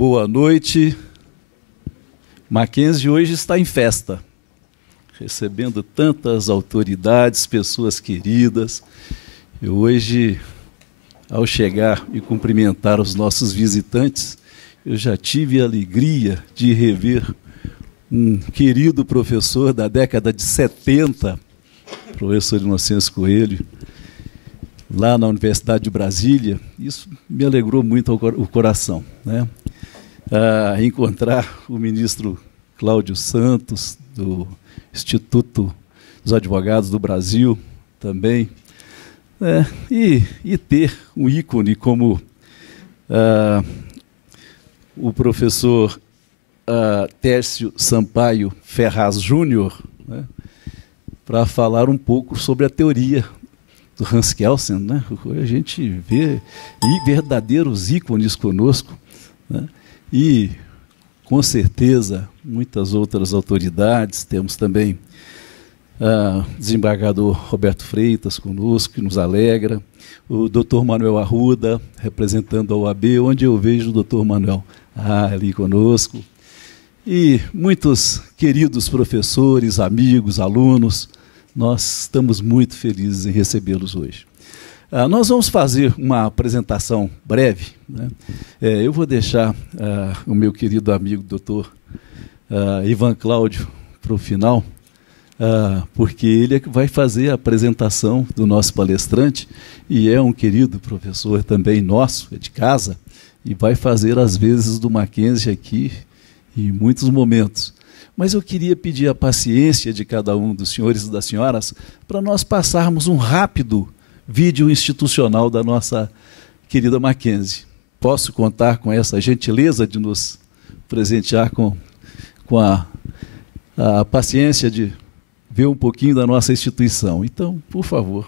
Boa noite. Mackenzie hoje está em festa, recebendo tantas autoridades, pessoas queridas. Eu hoje, ao chegar e cumprimentar os nossos visitantes, eu já tive a alegria de rever um querido professor da década de 70, professor Inocêncio Coelho, lá na Universidade de Brasília. Isso me alegrou muito o coração, né? Encontrar o ministro Cláudio Santos, do Instituto dos Advogados do Brasil, também, e ter um ícone como o professor Tércio Sampaio Ferraz Júnior, né, para falar um pouco sobre a teoria do Hans Kelsen, né? A gente vê verdadeiros ícones conosco, né? E, com certeza, muitas outras autoridades. Temos também o desembargador Roberto Freitas conosco, que nos alegra, o doutor Manuel Arruda, representando a OAB, onde eu vejo o doutor Manuel ali conosco, e muitos queridos professores, amigos, alunos. Nós estamos muito felizes em recebê-los hoje. Nós vamos fazer uma apresentação breve, né? Eu vou deixar o meu querido amigo doutor Ivan Cláudio para o final, porque ele é que vai fazer a apresentação do nosso palestrante, e é um querido professor também nosso, é de casa, e vai fazer as vezes do Mackenzie aqui em muitos momentos. Mas eu queria pedir a paciência de cada um dos senhores e das senhoras para nós passarmos um rápido vídeo institucional da nossa querida Mackenzie. Posso contar com essa gentileza de nos presentear com a paciência de ver um pouquinho da nossa instituição. Então, por favor.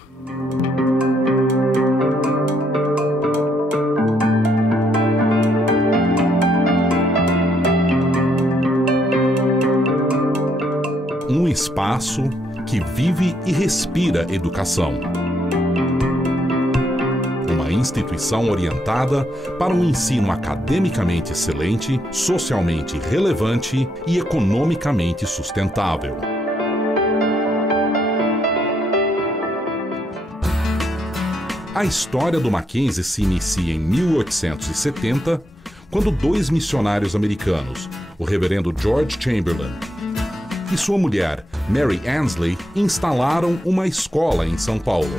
Um espaço que vive e respira educação. Uma instituição orientada para um ensino academicamente excelente, socialmente relevante e economicamente sustentável. A história do Mackenzie se inicia em 1870, quando dois missionários americanos, o reverendo George Chamberlain e sua mulher, Mary Ansley, instalaram uma escola em São Paulo.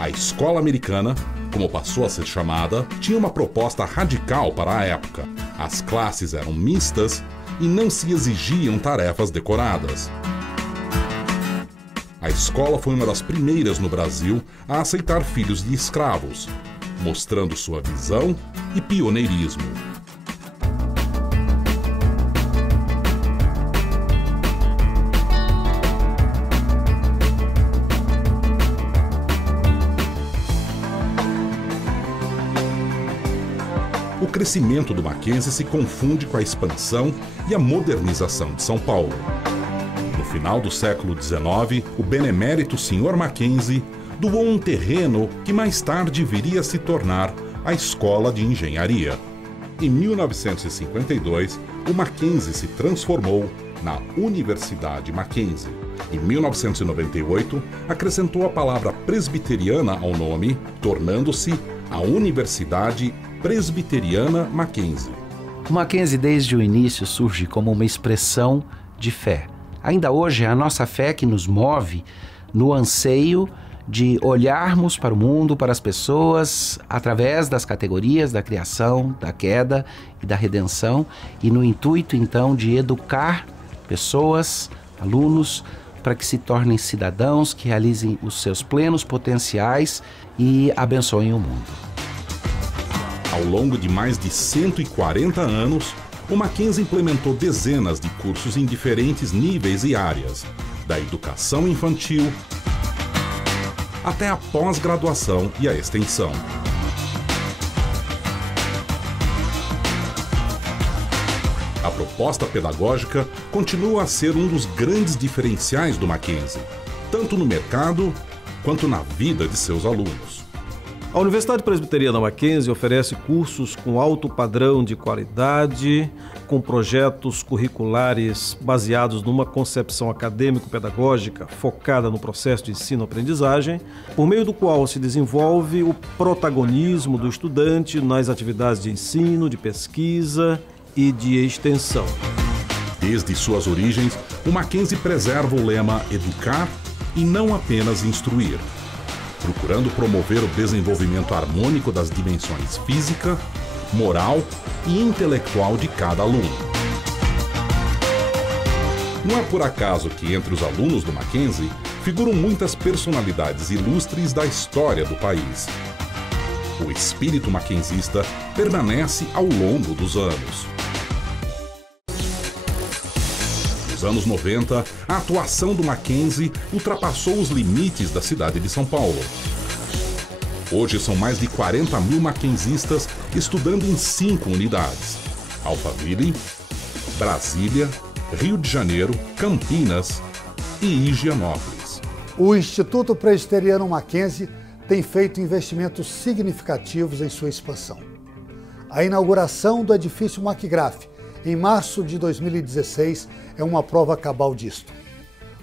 A escola americana, como passou a ser chamada, tinha uma proposta radical para a época. As classes eram mistas e não se exigiam tarefas decoradas. A escola foi uma das primeiras no Brasil a aceitar filhos de escravos, mostrando sua visão e pioneirismo. O crescimento do Mackenzie se confunde com a expansão e a modernização de São Paulo. No final do século XIX, o benemérito Sr. Mackenzie doou um terreno que mais tarde viria a se tornar a Escola de Engenharia. Em 1952, o Mackenzie se transformou na Universidade Mackenzie. Em 1998, acrescentou a palavra presbiteriana ao nome, tornando-se a Universidade Presbiteriana Mackenzie. O Mackenzie, desde o início, surge como uma expressão de fé. Ainda hoje, é a nossa fé que nos move no anseio de olharmos para o mundo, para as pessoas, através das categorias da criação, da queda e da redenção, e no intuito, então, de educar pessoas, alunos, para que se tornem cidadãos, que realizem os seus plenos potenciais e abençoem o mundo. Ao longo de mais de 140 anos, o Mackenzie implementou dezenas de cursos em diferentes níveis e áreas, da educação infantil até a pós-graduação e a extensão. A proposta pedagógica continua a ser um dos grandes diferenciais do Mackenzie, tanto no mercado quanto na vida de seus alunos. A Universidade Presbiteriana Mackenzie oferece cursos com alto padrão de qualidade, com projetos curriculares baseados numa concepção acadêmico-pedagógica focada no processo de ensino-aprendizagem, por meio do qual se desenvolve o protagonismo do estudante nas atividades de ensino, de pesquisa e de extensão. Desde suas origens, o Mackenzie preserva o lema educar e não apenas instruir, procurando promover o desenvolvimento harmônico das dimensões física, moral e intelectual de cada aluno. Não é por acaso que entre os alunos do Mackenzie figuram muitas personalidades ilustres da história do país. O espírito mackenzista permanece ao longo dos anos. Nos anos 90, a atuação do Mackenzie ultrapassou os limites da cidade de São Paulo. Hoje são mais de 40 mil mackenzistas estudando em 5 unidades: Alphaville, Brasília, Rio de Janeiro, Campinas e Higienópolis. O Instituto Presbiteriano Mackenzie tem feito investimentos significativos em sua expansão. A inauguração do edifício McGrath, em março de 2016, é uma prova cabal disto.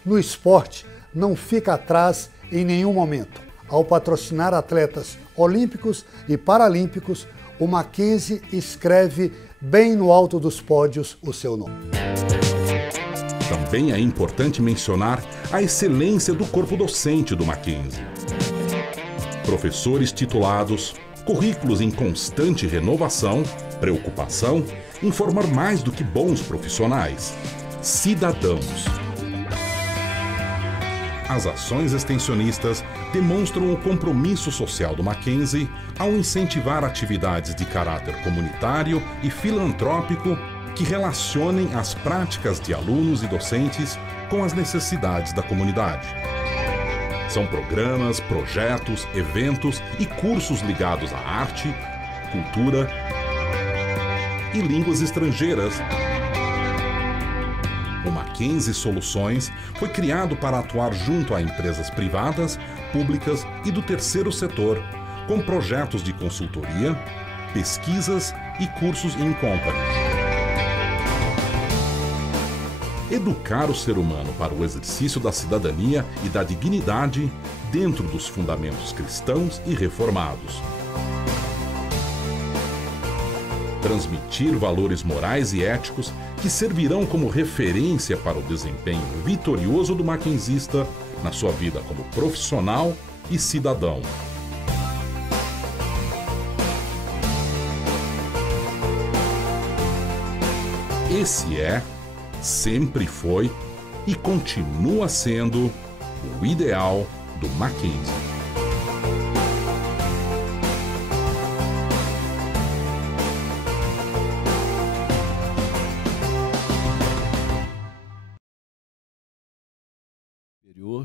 No esporte, não fica atrás em nenhum momento. Ao patrocinar atletas olímpicos e paralímpicos, o Mackenzie escreve bem no alto dos pódios o seu nome. Também é importante mencionar a excelência do corpo docente do Mackenzie. Professores titulados, currículos em constante renovação, preocupação em formar mais do que bons profissionais, cidadãos. As ações extensionistas demonstram o compromisso social do Mackenzie ao incentivar atividades de caráter comunitário e filantrópico que relacionem as práticas de alunos e docentes com as necessidades da comunidade. São programas, projetos, eventos e cursos ligados à arte, cultura e línguas estrangeiras. O Mackenzie Soluções foi criado para atuar junto a empresas privadas, públicas e do terceiro setor, com projetos de consultoria, pesquisas e cursos in company. Educar o ser humano para o exercício da cidadania e da dignidade dentro dos fundamentos cristãos e reformados. Transmitir valores morais e éticos que servirão como referência para o desempenho vitorioso do mackenzista na sua vida como profissional e cidadão. Esse é, sempre foi e continua sendo o ideal do Mackenzie.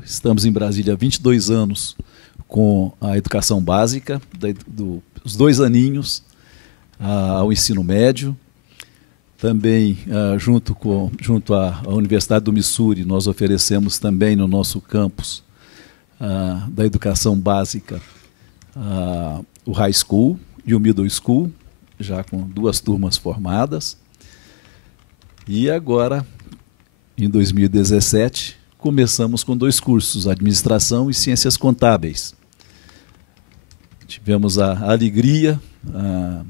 Estamos em Brasília há 22 anos com a educação básica, dos 2 aninhos ao ensino médio. Também, junto à Universidade do Missouri, nós oferecemos também no nosso campus da educação básica o high school e o middle school, já com 2 turmas formadas. E agora, em 2017, começamos com 2 cursos, Administração e Ciências Contábeis. Tivemos a alegria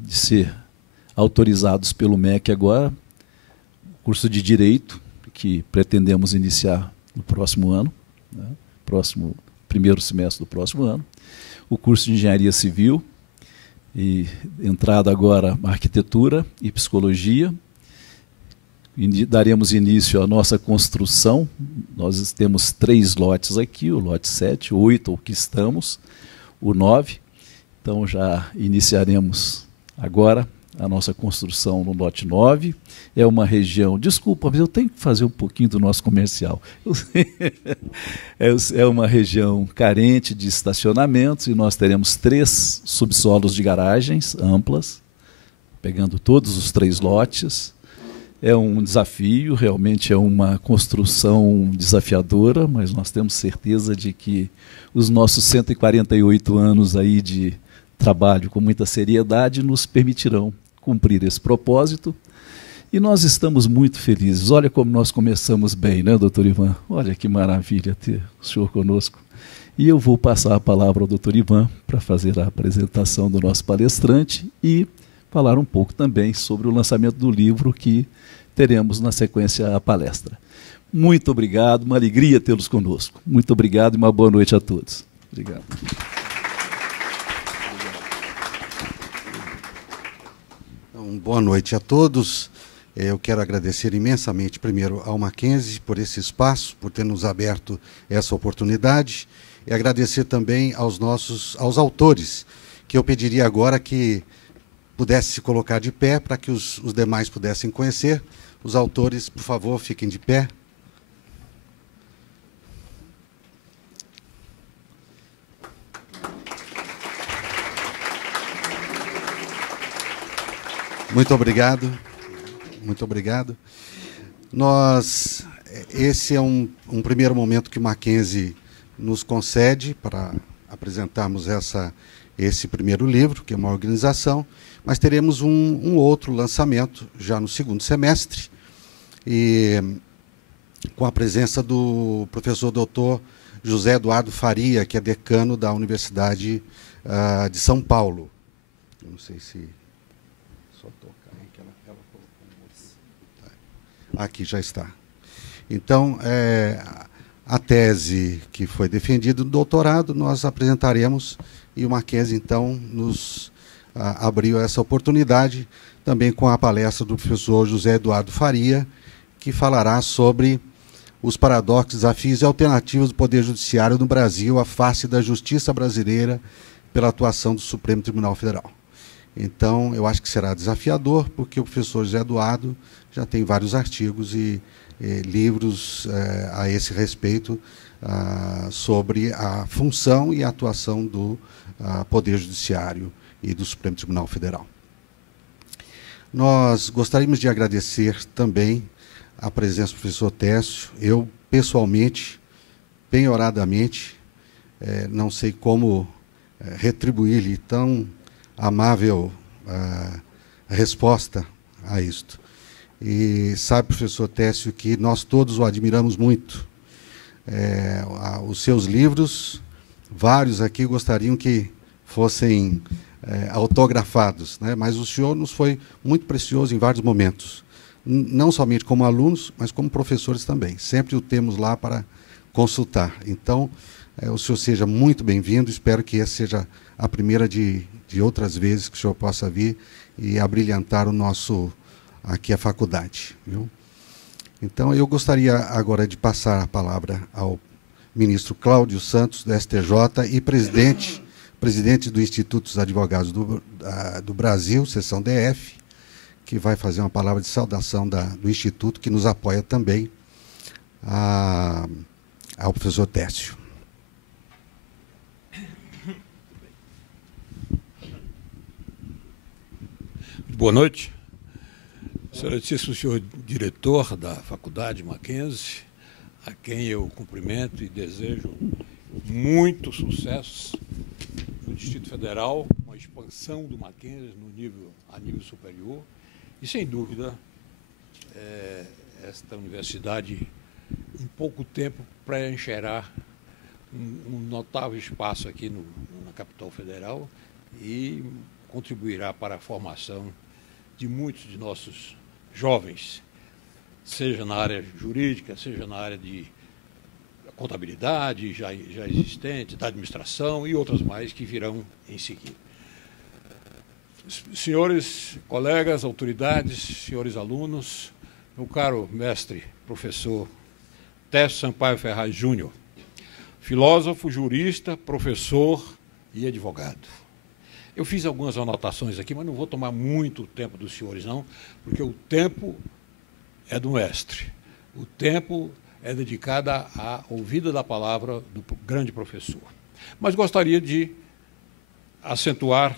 de ser autorizados pelo MEC agora, curso de Direito, que pretendemos iniciar no próximo ano, né? Primeiro semestre do próximo ano, o curso de Engenharia Civil, e entrada agora Arquitetura e Psicologia. Daremos início à nossa construção. Nós temos 3 lotes aqui, o lote 7, 8, o que estamos, o 9. Então já iniciaremos agora a nossa construção no lote 9. É uma região, desculpa, mas eu tenho que fazer um pouquinho do nosso comercial. É uma região carente de estacionamentos e nós teremos 3 subsolos de garagens amplas, pegando todos os 3 lotes. É um desafio, realmente é uma construção desafiadora, mas nós temos certeza de que os nossos 148 anos aí de trabalho com muita seriedade, nos permitirão cumprir esse propósito. E nós estamos muito felizes. Olha como nós começamos bem, né, doutor Ivan? Olha que maravilha ter o senhor conosco. E eu vou passar a palavra ao doutor Ivan para fazer a apresentação do nosso palestrante e falar um pouco também sobre o lançamento do livro que teremos na sequência a palestra. Muito obrigado, uma alegria tê-los conosco. Muito obrigado e uma boa noite a todos. Obrigado. Boa noite a todos. Eu quero agradecer imensamente, primeiro, ao Mackenzie por esse espaço, por ter nos aberto essa oportunidade, e agradecer também aos autores, que eu pediria agora que pudesse se colocar de pé para que os demais pudessem conhecer. Os autores, por favor, fiquem de pé. Muito obrigado. Muito obrigado. Esse é um primeiro momento que o Mackenzie nos concede para apresentarmos esse primeiro livro, que é uma organização, mas teremos um outro lançamento já no segundo semestre, e com a presença do professor doutor José Eduardo Faria, que é decano da Universidade de São Paulo. Eu não sei se... Só tocar aí, que ela colocou. Aqui já está. Então, a tese que foi defendida no doutorado, nós apresentaremos, e o Mackenzie, então, nos abriu essa oportunidade, também com a palestra do professor José Eduardo Faria, que falará sobre os paradoxos, desafios e alternativas do Poder Judiciário no Brasil, à face da justiça brasileira, pela atuação do Supremo Tribunal Federal. Então, eu acho que será desafiador, porque o professor José Eduardo já tem vários artigos e livros a esse respeito sobre a função e a atuação do Poder Judiciário e do Supremo Tribunal Federal. Nós gostaríamos de agradecer também a presença do professor Técio. Eu, pessoalmente, penhoradamente, não sei como retribuir-lhe tão amável resposta a isto. E sabe, professor Técio, que nós todos o admiramos muito. Os seus livros, vários aqui gostariam que fossem autografados, né? Mas o senhor nos foi muito precioso em vários momentos, não somente como alunos, mas como professores também. Sempre o temos lá para consultar. Então, o senhor seja muito bem-vindo. Espero que essa seja a primeira de outras vezes que o senhor possa vir e abrilhantar aqui a faculdade. Viu? Então, eu gostaria agora de passar a palavra ao ministro Cláudio Santos, do STJ, e presidente do Instituto dos Advogados do Brasil, seção DF, que vai fazer uma palavra de saudação do Instituto, que nos apoia também, ao professor Técio. Boa noite. Excelentíssimo senhor diretor da Faculdade Mackenzie, a quem eu cumprimento e desejo muito sucesso no Distrito Federal, uma expansão do Mackenzie a nível superior e, sem dúvida, esta universidade, em pouco tempo, preencherá um notável espaço aqui na capital federal e contribuirá para a formação de muitos de nossos jovens, seja na área jurídica, seja na área de contabilidade já existente, da administração e outras mais que virão em seguida. Senhores colegas, autoridades, senhores alunos, meu caro mestre, professor Técio Sampaio Ferraz Júnior, filósofo, jurista, professor e advogado. Eu fiz algumas anotações aqui, mas não vou tomar muito tempo dos senhores, não, porque o tempo é do mestre. O tempo é dedicado à ouvida da palavra do grande professor. Mas gostaria de acentuar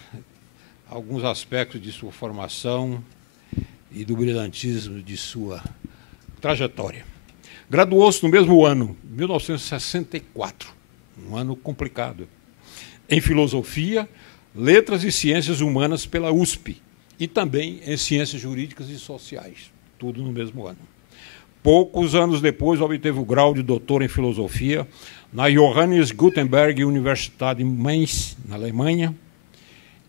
alguns aspectos de sua formação e do brilhantismo de sua trajetória. Graduou-se no mesmo ano, 1964, um ano complicado, em filosofia, Letras e Ciências Humanas pela USP e também em Ciências Jurídicas e Sociais, tudo no mesmo ano. Poucos anos depois, obteve o grau de doutor em Filosofia na Johannes Gutenberg Universität em Mainz, na Alemanha,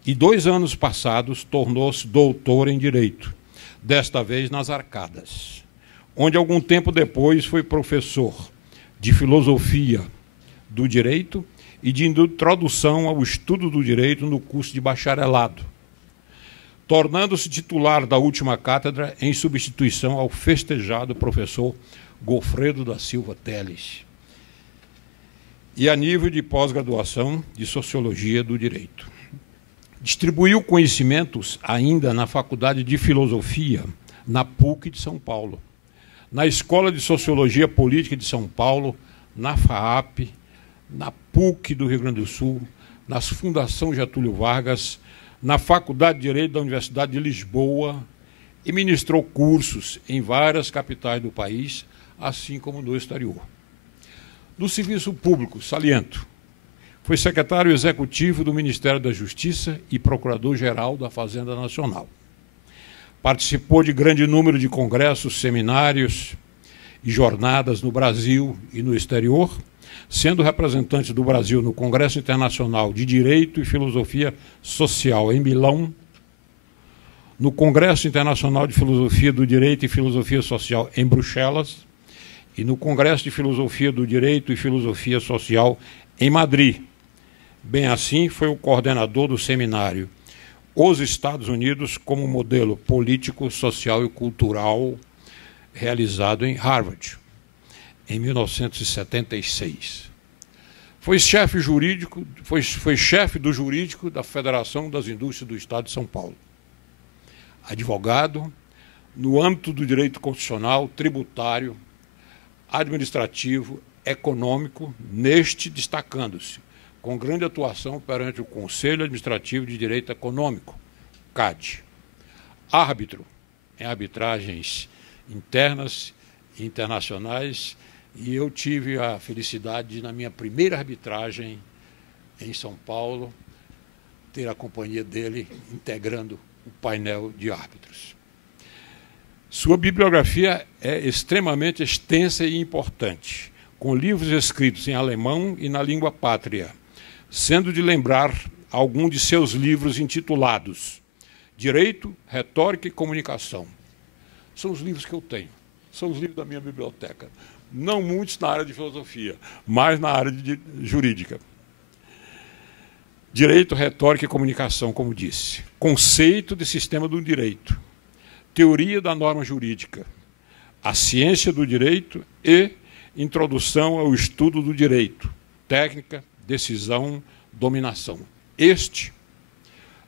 e 2 anos passados tornou-se doutor em Direito, desta vez nas Arcadas, onde algum tempo depois foi professor de Filosofia do Direito e de Introdução ao Estudo do Direito no curso de bacharelado, tornando-se titular da última cátedra em substituição ao festejado professor Gofredo da Silva Teles, e a nível de pós-graduação de Sociologia do Direito. Distribuiu conhecimentos ainda na Faculdade de Filosofia, na PUC de São Paulo, na Escola de Sociologia Política de São Paulo, na FAAP, na PUC do Rio Grande do Sul, na Fundação Getúlio Vargas, na Faculdade de Direito da Universidade de Lisboa, e ministrou cursos em várias capitais do país, assim como no exterior. Do Serviço Público, saliento, foi secretário executivo do Ministério da Justiça e procurador-geral da Fazenda Nacional. Participou de grande número de congressos, seminários e jornadas no Brasil e no exterior, sendo representante do Brasil no Congresso Internacional de Direito e Filosofia Social em Milão, no Congresso Internacional de Filosofia do Direito e Filosofia Social em Bruxelas e no Congresso de Filosofia do Direito e Filosofia Social em Madrid. Bem assim, foi o coordenador do seminário Os Estados Unidos como Modelo Político, Social e Cultural, realizado em Harvard, em 1976. Foi chefe do jurídico da Federação das Indústrias do Estado de São Paulo. Advogado no âmbito do direito constitucional, tributário, administrativo, econômico, neste destacando-se com grande atuação perante o Conselho Administrativo de Direito Econômico, CAD. Árbitro em arbitragens internas e internacionais, e eu tive a felicidade de, na minha primeira arbitragem em São Paulo, ter a companhia dele integrando o painel de árbitros. Sua bibliografia é extremamente extensa e importante, com livros escritos em alemão e na língua pátria, sendo de lembrar algum de seus livros intitulados Direito, Retórica e Comunicação. São os livros que eu tenho, são os livros da minha biblioteca. Não muitos na área de filosofia, mas na área jurídica. Direito, Retórica e Comunicação, como disse. Conceito de Sistema do Direito. Teoria da Norma Jurídica. A Ciência do Direito e Introdução ao Estudo do Direito. Técnica, Decisão, Dominação. Este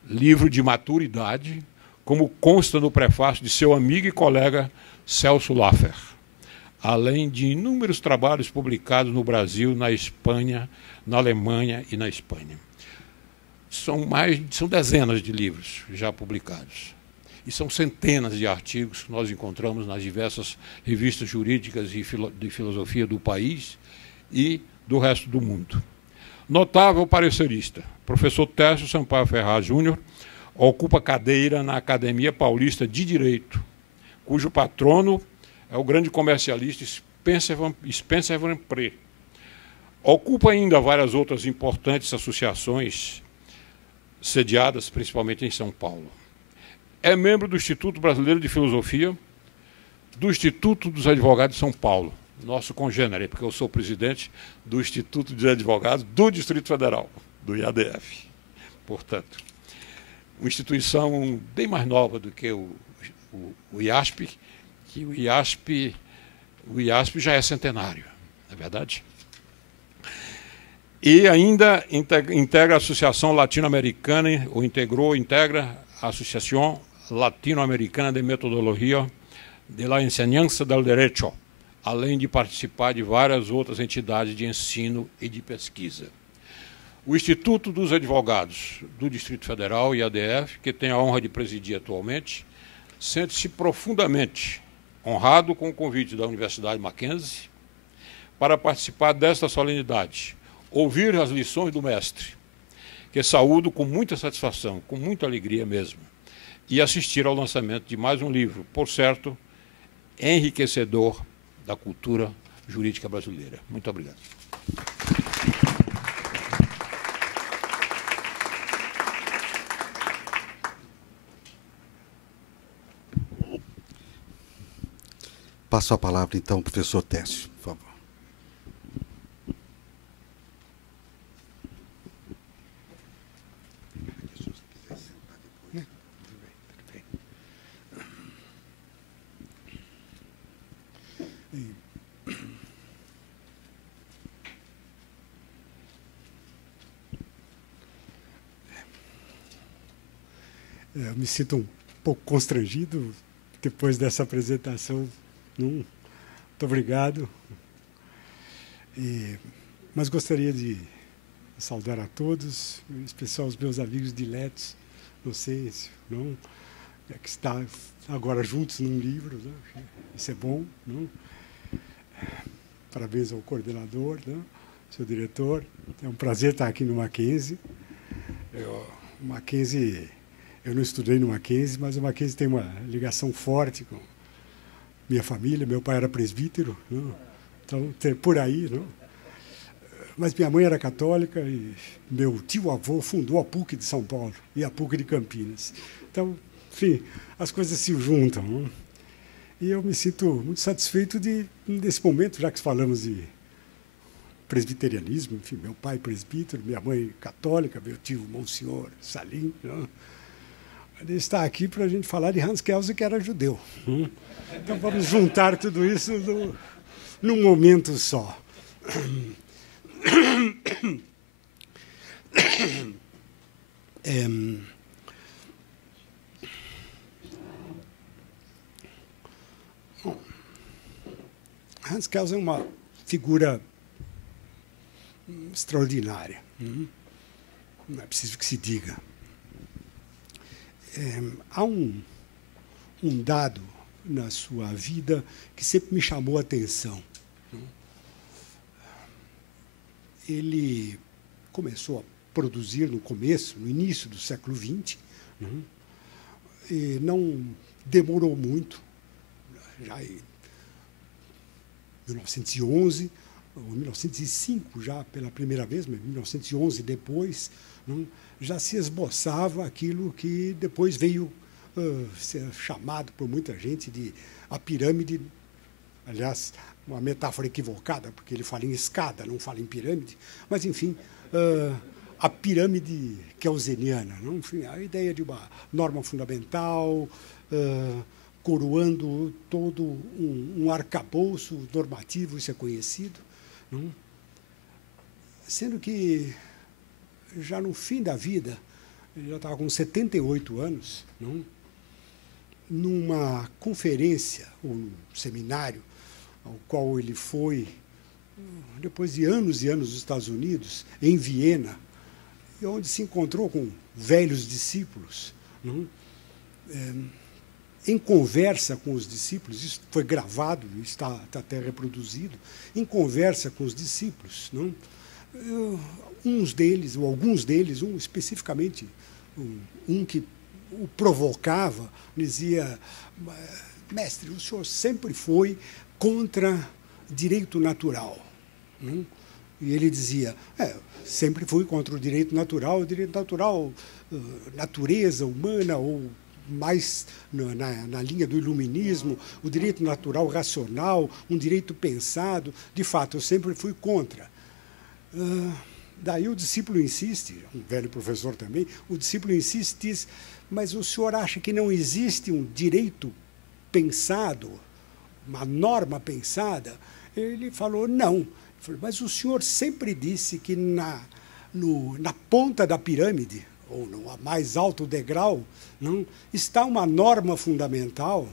livro de maturidade, como consta no prefácio de seu amigo e colega Celso Laffer, além de inúmeros trabalhos publicados no Brasil, na Espanha, na Alemanha e na Espanha. São dezenas de livros já publicados. E são centenas de artigos que nós encontramos nas diversas revistas jurídicas e de filosofia do país e do resto do mundo. Notável parecerista, professor Tércio Sampaio Ferraz Júnior ocupa cadeira na Academia Paulista de Direito, cujo patrono é o grande comercialista Spencer Van Pree. Ocupa ainda várias outras importantes associações, sediadas principalmente em São Paulo. É membro do Instituto Brasileiro de Filosofia, do Instituto dos Advogados de São Paulo, nosso congênere, porque eu sou presidente do Instituto de Advogados do Distrito Federal, do IADF. Portanto, uma instituição bem mais nova do que o IASP, que o IASP já é centenário, não é verdade? E ainda integra a Associação Latino-Americana, ou integra a Associação Latino-Americana de Metodologia de la Enseñanza del Derecho, além de participar de várias outras entidades de ensino e de pesquisa. O Instituto dos Advogados do Distrito Federal, IADF, que tem a honra de presidir atualmente, sente-se profundamente honrado com o convite da Universidade Mackenzie para participar desta solenidade, ouvir as lições do mestre, que saúdo com muita satisfação, com muita alegria mesmo, e assistir ao lançamento de mais um livro, por certo, enriquecedor da cultura jurídica brasileira. Muito obrigado. Passo a palavra, então, ao professor Tércio, por favor. Eu me sinto um pouco constrangido depois dessa apresentação. Muito obrigado. Mas gostaria de saudar a todos, em especial os meus amigos diletos, Inocêncio, não? Que está agora juntos num livro, não? Isso é bom. Não? Parabéns ao coordenador, não? Seu diretor. É um prazer estar aqui no Mackenzie. O Mackenzie, eu não estudei no Mackenzie, mas o Mackenzie tem uma ligação forte com minha família. Meu pai era presbítero, não? Então, por aí, não? Mas minha mãe era católica e meu tio-avô fundou a PUC de São Paulo e a PUC de Campinas. Então, enfim, as coisas se juntam. Não? E eu me sinto muito satisfeito desse momento, já que falamos de presbiterianismo, enfim, meu pai presbítero, minha mãe católica, meu tio Monsenhor Salim, não? Ele está aqui para a gente falar de Hans Kelsen, que era judeu. Então, vamos juntar tudo isso num momento só. Hans Kelsen é uma figura extraordinária. Não é preciso que se diga. Há um dado na sua vida que sempre me chamou a atenção. Ele começou a produzir no início do século XX, e não demorou muito, já em 1911, ou 1905, já pela primeira vez, mas 1911 depois, já se esboçava aquilo que depois veio ser chamado por muita gente de a pirâmide, aliás, uma metáfora equivocada, porque ele fala em escada, não fala em pirâmide, mas, enfim, a pirâmide kelseniana, não? Enfim, a ideia de uma norma fundamental, coroando todo um arcabouço normativo, isso é conhecido, não? Sendo que, já no fim da vida, ele já estava com 78 anos, não? Numa conferência, ou um seminário, ao qual ele foi, depois de anos e anos nos Estados Unidos, em Viena, onde se encontrou com velhos discípulos, não? Em conversa com os discípulos, isso foi gravado, está até reproduzido, em conversa com os discípulos, não? Uns deles, ou alguns deles, um especificamente, um que o provocava, dizia: mestre, o senhor sempre foi contra direito natural. Não? E ele dizia: sempre fui contra o direito natural, natureza humana, ou mais na linha do iluminismo, o direito natural racional, um direito pensado. De fato, eu sempre fui contra. Daí o discípulo insiste, um velho professor também, o discípulo insiste e diz: mas o senhor acha que não existe um direito pensado, uma norma pensada? Ele falou: não. Ele falou: mas o senhor sempre disse que na ponta da pirâmide, ou no mais alto degrau, não, está uma norma fundamental,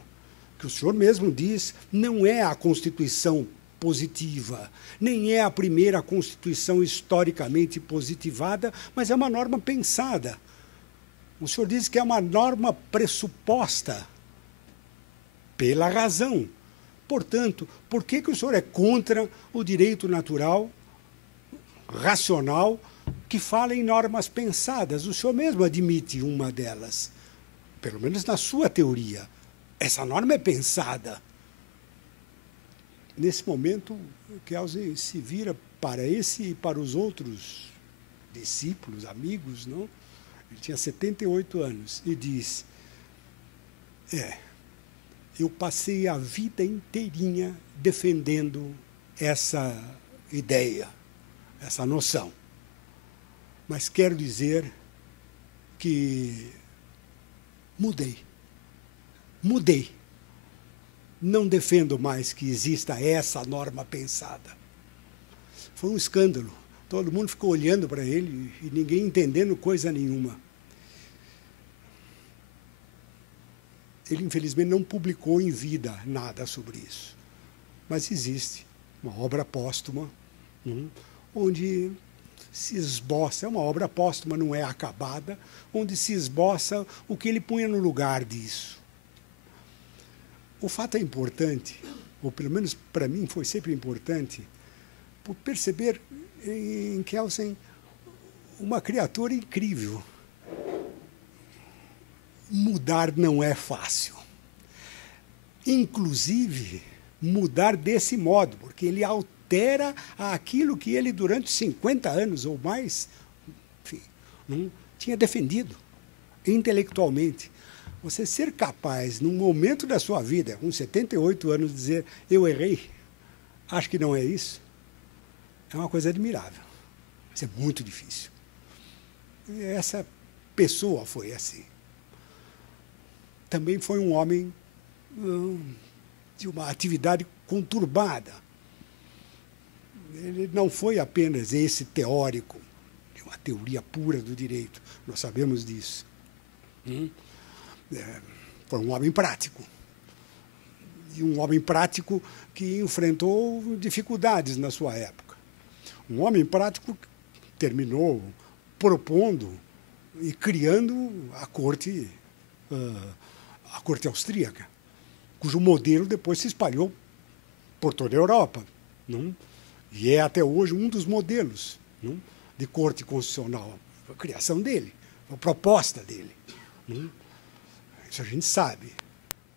que o senhor mesmo diz, não é a Constituição positiva, nem é a primeira Constituição historicamente positivada, mas é uma norma pensada. O senhor diz que é uma norma pressuposta pela razão. Portanto, por que o senhor é contra o direito natural, racional, que fala em normas pensadas. O senhor mesmo admite uma delas, pelo menos na sua teoria. Essa norma é pensada. Nesse momento, Kelsen se vira para esse e para os outros discípulos, amigos, não? Ele tinha 78 anos e diz: eu passei a vida inteirinha defendendo essa ideia, essa noção. Mas quero dizer que mudei. Não defendo mais que exista essa norma pensada. Foi um escândalo. Todo mundo ficou olhando para ele e ninguém entendendo coisa nenhuma. Ele, infelizmente, não publicou em vida nada sobre isso. Mas existe uma obra póstuma, onde se esboça, é uma obra póstuma, não é acabada, onde se esboça o que ele punha no lugar disso. O fato é importante, ou pelo menos para mim foi sempre importante, por perceber em Kelsen uma criatura incrível. Mudar não é fácil. Inclusive, mudar desse modo, porque ele altera aquilo que ele, durante 50 anos ou mais, enfim, não tinha defendido intelectualmente. Você ser capaz, num momento da sua vida, com 78 anos, de dizer, eu errei, acho que não é isso, é uma coisa admirável. Isso é muito difícil. E essa pessoa foi assim. Também foi um homem de uma atividade conturbada. Ele não foi apenas esse teórico, de uma teoria pura do direito, nós sabemos disso. Foi um homem prático. E um homem prático que enfrentou dificuldades na sua época. Um homem prático que terminou propondo e criando a corte austríaca, cujo modelo depois se espalhou por toda a Europa. E é até hoje um dos modelos de corte constitucional, a criação dele, a proposta dele. Isso a gente sabe.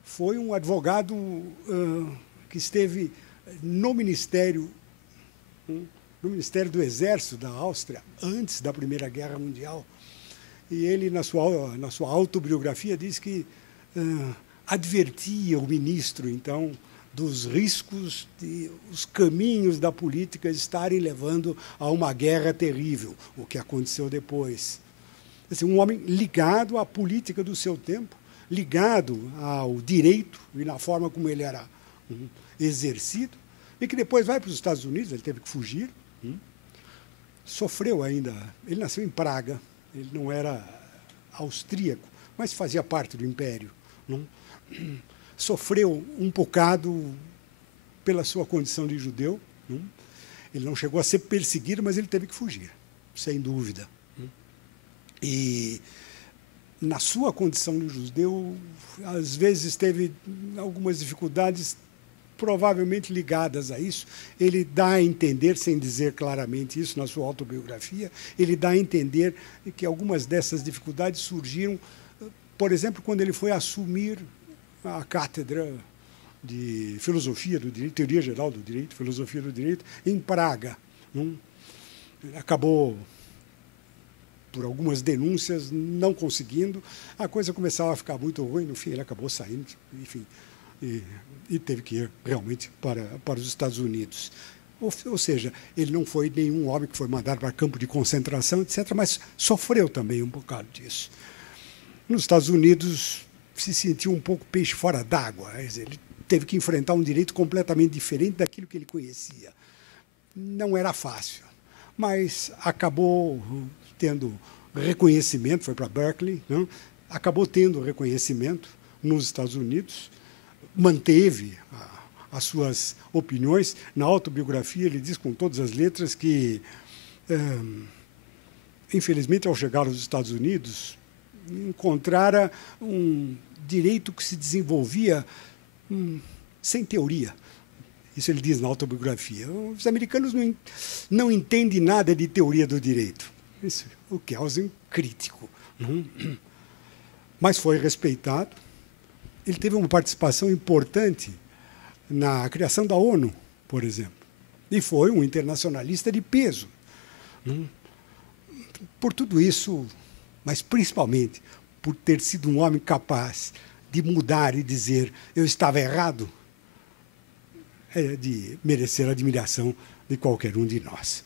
Foi um advogado que esteve no Ministério do Exército da Áustria, antes da Primeira Guerra Mundial. E ele, na sua autobiografia, diz que advertia o ministro, então, dos riscos de os caminhos da política estarem levando a uma guerra terrível, o que aconteceu depois. Assim, um homem ligado à política do seu tempo, ligado ao direito e na forma como ele era exercido, e que depois vai para os Estados Unidos, ele teve que fugir, sofreu ainda, ele nasceu em Praga, ele não era austríaco, mas fazia parte do Império. Sofreu um bocado pela sua condição de judeu. Ele não chegou a ser perseguido, mas ele teve que fugir, sem dúvida. E, na sua condição de judeu, às vezes teve algumas dificuldades, provavelmente ligadas a isso. Ele dá a entender, sem dizer claramente isso na sua autobiografia, ele dá a entender que algumas dessas dificuldades surgiram, por exemplo, quando ele foi assumir a cátedra de Filosofia do Direito, Teoria Geral do Direito, Filosofia do Direito, em Praga. Ele acabou, por algumas denúncias, não conseguindo, a coisa começava a ficar muito ruim, no fim ele acabou saindo, enfim, e teve que ir realmente para os Estados Unidos. Ou seja, ele não foi nenhum homem que foi mandado para campo de concentração, etc., mas sofreu também um bocado disso. Nos Estados Unidos se sentiu um pouco peixe fora d'água, ele teve que enfrentar um direito completamente diferente daquilo que ele conhecia. Não era fácil, mas acabou tendo reconhecimento, foi para Berkeley, acabou tendo reconhecimento nos Estados Unidos, manteve as suas opiniões. Na autobiografia ele diz com todas as letras que, infelizmente, ao chegar aos Estados Unidos, encontrara um direito que se desenvolvia sem teoria. Isso ele diz na autobiografia. Os americanos não entendem nada de teoria do direito. Isso, o Kelsen crítico. Mas foi respeitado. Ele teve uma participação importante na criação da ONU, por exemplo. E foi um internacionalista de peso. Por tudo isso, mas principalmente por ter sido um homem capaz de mudar e dizer eu estava errado, é de merecer a admiração de qualquer um de nós.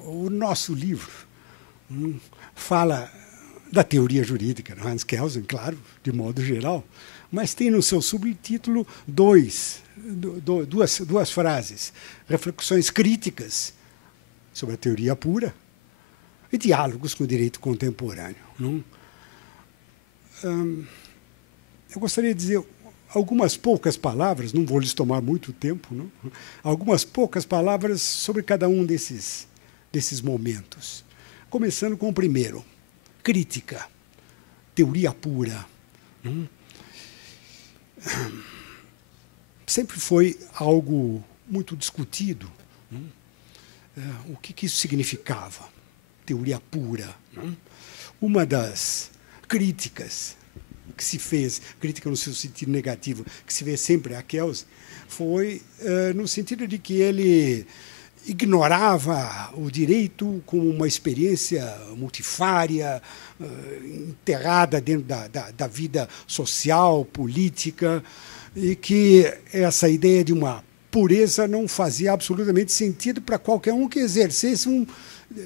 O nosso livro fala da teoria jurídica, Hans Kelsen, claro, de modo geral, mas tem no seu subtítulo duas frases: reflexões críticas sobre a teoria pura e diálogos com o direito contemporâneo. Eu gostaria de dizer algumas poucas palavras, não vou lhes tomar muito tempo, não? Algumas poucas palavras sobre cada um desses momentos. Começando com o primeiro, crítica, teoria pura. Sempre foi algo muito discutido. O que isso significava? Teoria pura. Uma das críticas que se fez, crítica no seu sentido negativo, que se fez sempre a Kelsen, foi no sentido de que ele ignorava o direito como uma experiência multifária, enterrada dentro da vida social, política, e que essa ideia de uma pureza não fazia absolutamente sentido para qualquer um que exercesse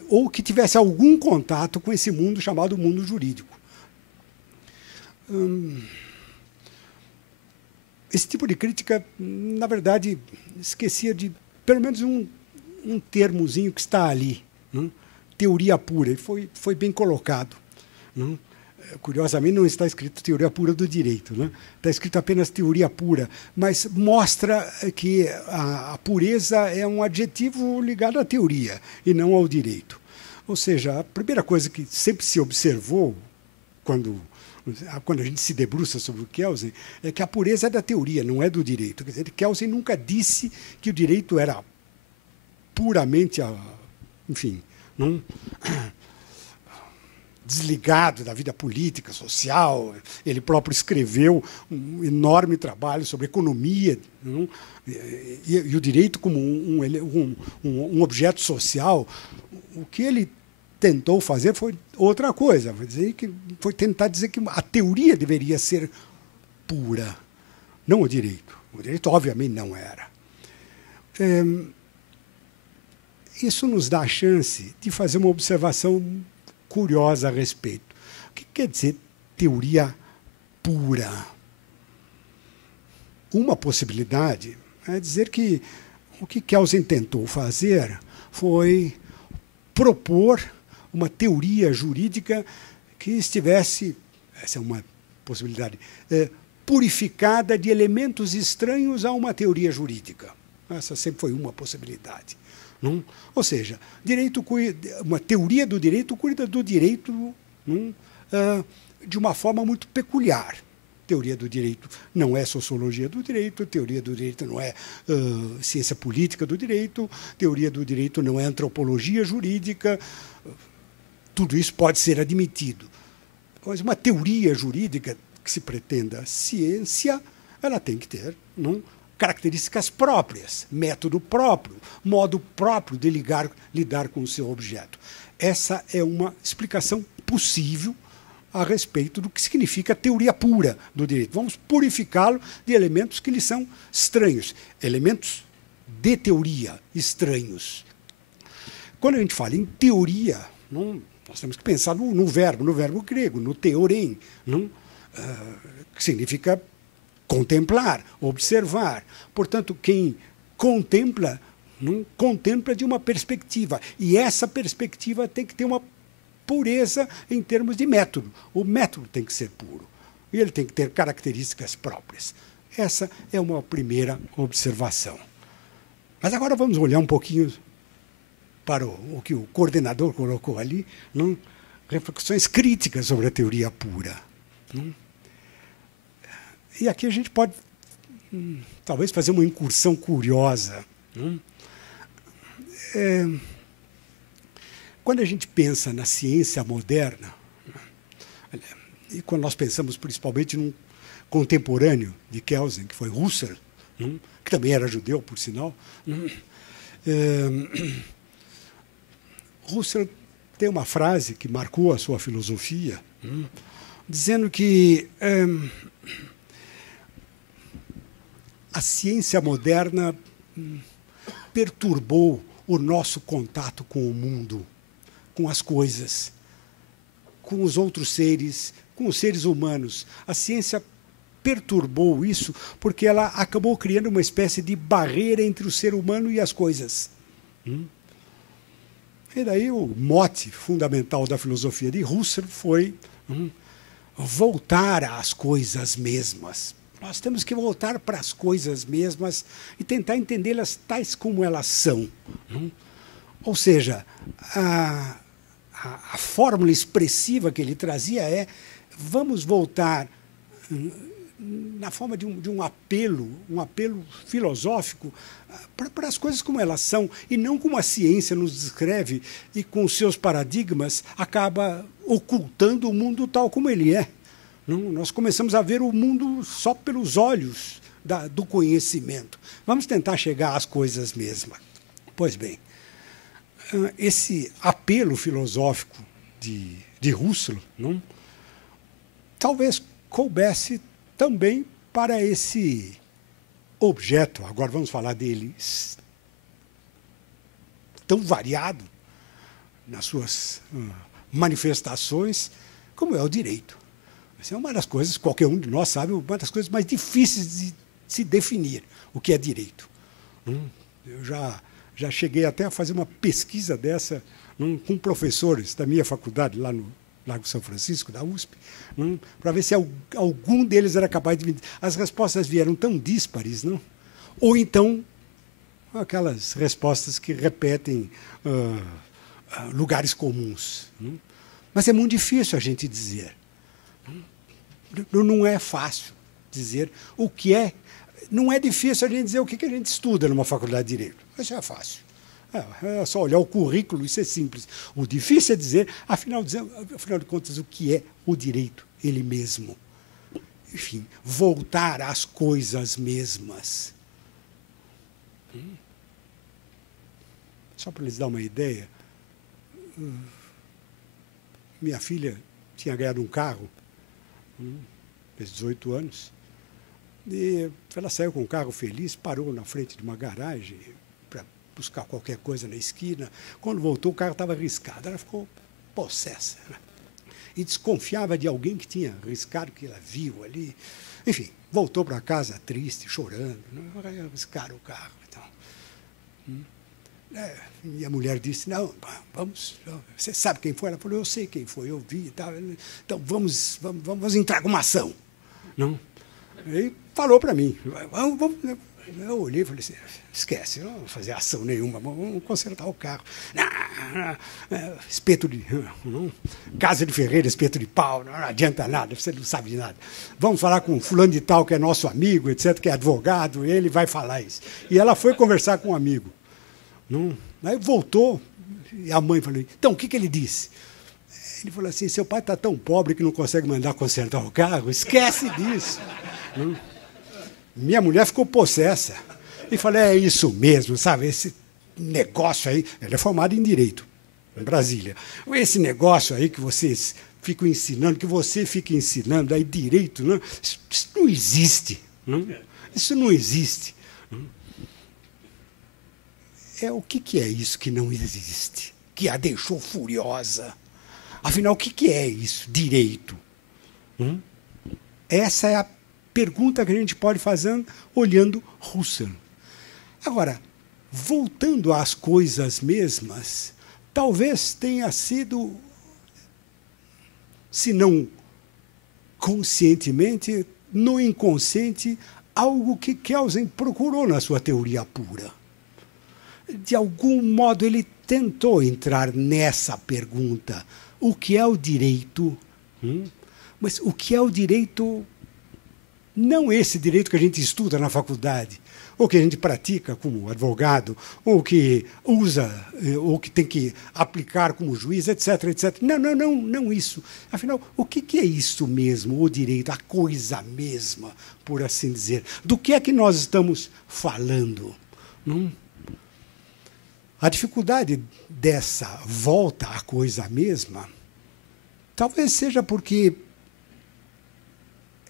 ou que tivesse algum contato com esse mundo chamado mundo jurídico. Esse tipo de crítica, na verdade, esquecia de pelo menos um termozinho que está ali, teoria pura, e foi bem colocado. Curiosamente, não está escrito teoria pura do direito, está escrito apenas teoria pura, mas mostra que a pureza é um adjetivo ligado à teoria e não ao direito. Ou seja, a primeira coisa que sempre se observou quando a gente se debruça sobre o Kelsen é que a pureza é da teoria, não é do direito. Quer dizer, Kelsen nunca disse que o direito era puramente, enfim, desligado da vida política, social. Ele próprio escreveu um enorme trabalho sobre economia, e o direito como um objeto social. O que ele tentou fazer foi outra coisa, foi tentar dizer que a teoria deveria ser pura, não o direito. O direito, obviamente, não era. Isso nos dá a chance de fazer uma observação curiosa a respeito. O que quer dizer teoria pura? Uma possibilidade é dizer que o que Kelsen tentou fazer foi propor uma teoria jurídica que estivesse, essa é uma possibilidade, purificada de elementos estranhos a uma teoria jurídica. Essa sempre foi uma possibilidade. Ou seja, uma teoria do direito cuida do direito de uma forma muito peculiar. Teoria do direito não é sociologia do direito, teoria do direito não é ciência política do direito, teoria do direito não é antropologia jurídica. Tudo isso pode ser admitido. Mas uma teoria jurídica que se pretenda ciência, ela tem que ter características próprias, método próprio, modo próprio de lidar com o seu objeto. Essa é uma explicação possível a respeito do que significa a teoria pura do direito. Vamos purificá-lo de elementos que lhe são estranhos, elementos de teoria estranhos. Quando a gente fala em teoria, nós temos que pensar no verbo grego, no theorem, que significa contemplar, observar. Portanto, quem contempla, contempla de uma perspectiva. E essa perspectiva tem que ter uma pureza em termos de método. O método tem que ser puro. E ele tem que ter características próprias. Essa é uma primeira observação. Mas agora vamos olhar um pouquinho para o que o coordenador colocou ali, reflexões críticas sobre a teoria pura. E aqui a gente pode, talvez, fazer uma incursão curiosa. Quando a gente pensa na ciência moderna, e quando nós pensamos principalmente num contemporâneo de Kelsen, que foi Husserl, que também era judeu, por sinal, Husserl tem uma frase que marcou a sua filosofia, dizendo que a ciência moderna perturbou o nosso contato com o mundo, com as coisas, com os outros seres, com os seres humanos. A ciência perturbou isso porque ela acabou criando uma espécie de barreira entre o ser humano e as coisas. E daí o mote fundamental da filosofia de Husserl foi voltar às coisas mesmas. Nós temos que voltar para as coisas mesmas e tentar entendê-las tais como elas são. Ou seja, a fórmula expressiva que ele trazia é: vamos voltar na forma de um apelo filosófico para as coisas como elas são, e não como a ciência nos descreve e com os seus paradigmas acaba ocultando o mundo tal como ele é. Nós começamos a ver o mundo só pelos olhos do conhecimento. Vamos tentar chegar às coisas mesmas. Pois bem, esse apelo filosófico de Husserl talvez coubesse também para esse objeto, agora vamos falar dele, tão variado nas suas manifestações, como é o direito. Essa é uma das coisas, qualquer um de nós sabe, uma das coisas mais difíceis de se definir, o que é direito. Eu já cheguei até a fazer uma pesquisa dessa com professores da minha faculdade, lá no Largo São Francisco, da USP, para ver se algum deles era capaz de... As respostas vieram tão díspares, não? Ou então, aquelas respostas que repetem lugares comuns. Mas é muito difícil a gente dizer. Não é fácil dizer o que é. Não é difícil a gente dizer o que a gente estuda numa faculdade de Direito. Isso é fácil. É só olhar o currículo, isso é simples. O difícil é dizer, afinal de contas, o que é o direito, ele mesmo. Enfim, voltar às coisas mesmas. Só para lhes dar uma ideia, minha filha tinha ganhado um carro, fez 18 anos, e ela saiu com o carro feliz, parou na frente de uma garagem para buscar qualquer coisa na esquina. Quando voltou, o carro estava riscado. Ela ficou possessa, né? E desconfiava de alguém que tinha riscado, que ela viu ali. Enfim, voltou para casa triste, chorando. Riscaram o carro. Então. E a mulher disse, não, vamos, você sabe quem foi? Ela falou, eu sei quem foi, eu vi e tal. Então, vamos entrar com uma ação. Não? E falou para mim, vamos. Eu olhei e falei assim, esquece, não vou fazer ação nenhuma, vamos consertar o carro. Espeto de... Casa de ferreira, espeto de pau, não adianta nada, você não sabe de nada. Vamos falar com fulano de tal, que é nosso amigo, etc., que é advogado, ele vai falar isso. E ela foi conversar com um amigo. Aí voltou, e a mãe falou, então, o que ele disse? Ele falou assim, seu pai está tão pobre que não consegue mandar consertar o carro, esquece disso. Minha mulher ficou possessa. E falei, é isso mesmo, sabe, esse negócio aí, ela é formada em Direito, em Brasília. Esse negócio aí que vocês ficam ensinando, que você fica ensinando, aí direito, não? Isso não existe. Não? Isso não existe. O que é isso que não existe? Que a deixou furiosa? Afinal, o que é isso? Direito. Essa é a pergunta que a gente pode fazer olhando Husserl. Agora, voltando às coisas mesmas, talvez tenha sido, se não conscientemente, no inconsciente, algo que Kelsen procurou na sua teoria pura. De algum modo, ele tentou entrar nessa pergunta. O que é o direito? Mas o que é o direito Não esse direito que a gente estuda na faculdade, ou que a gente pratica como advogado, ou que usa, ou que tem que aplicar como juiz, etc, etc. Não isso. Afinal, o que é isso mesmo, o direito, a coisa mesma, por assim dizer? Do que é que nós estamos falando? A dificuldade dessa volta à coisa mesma talvez seja porque,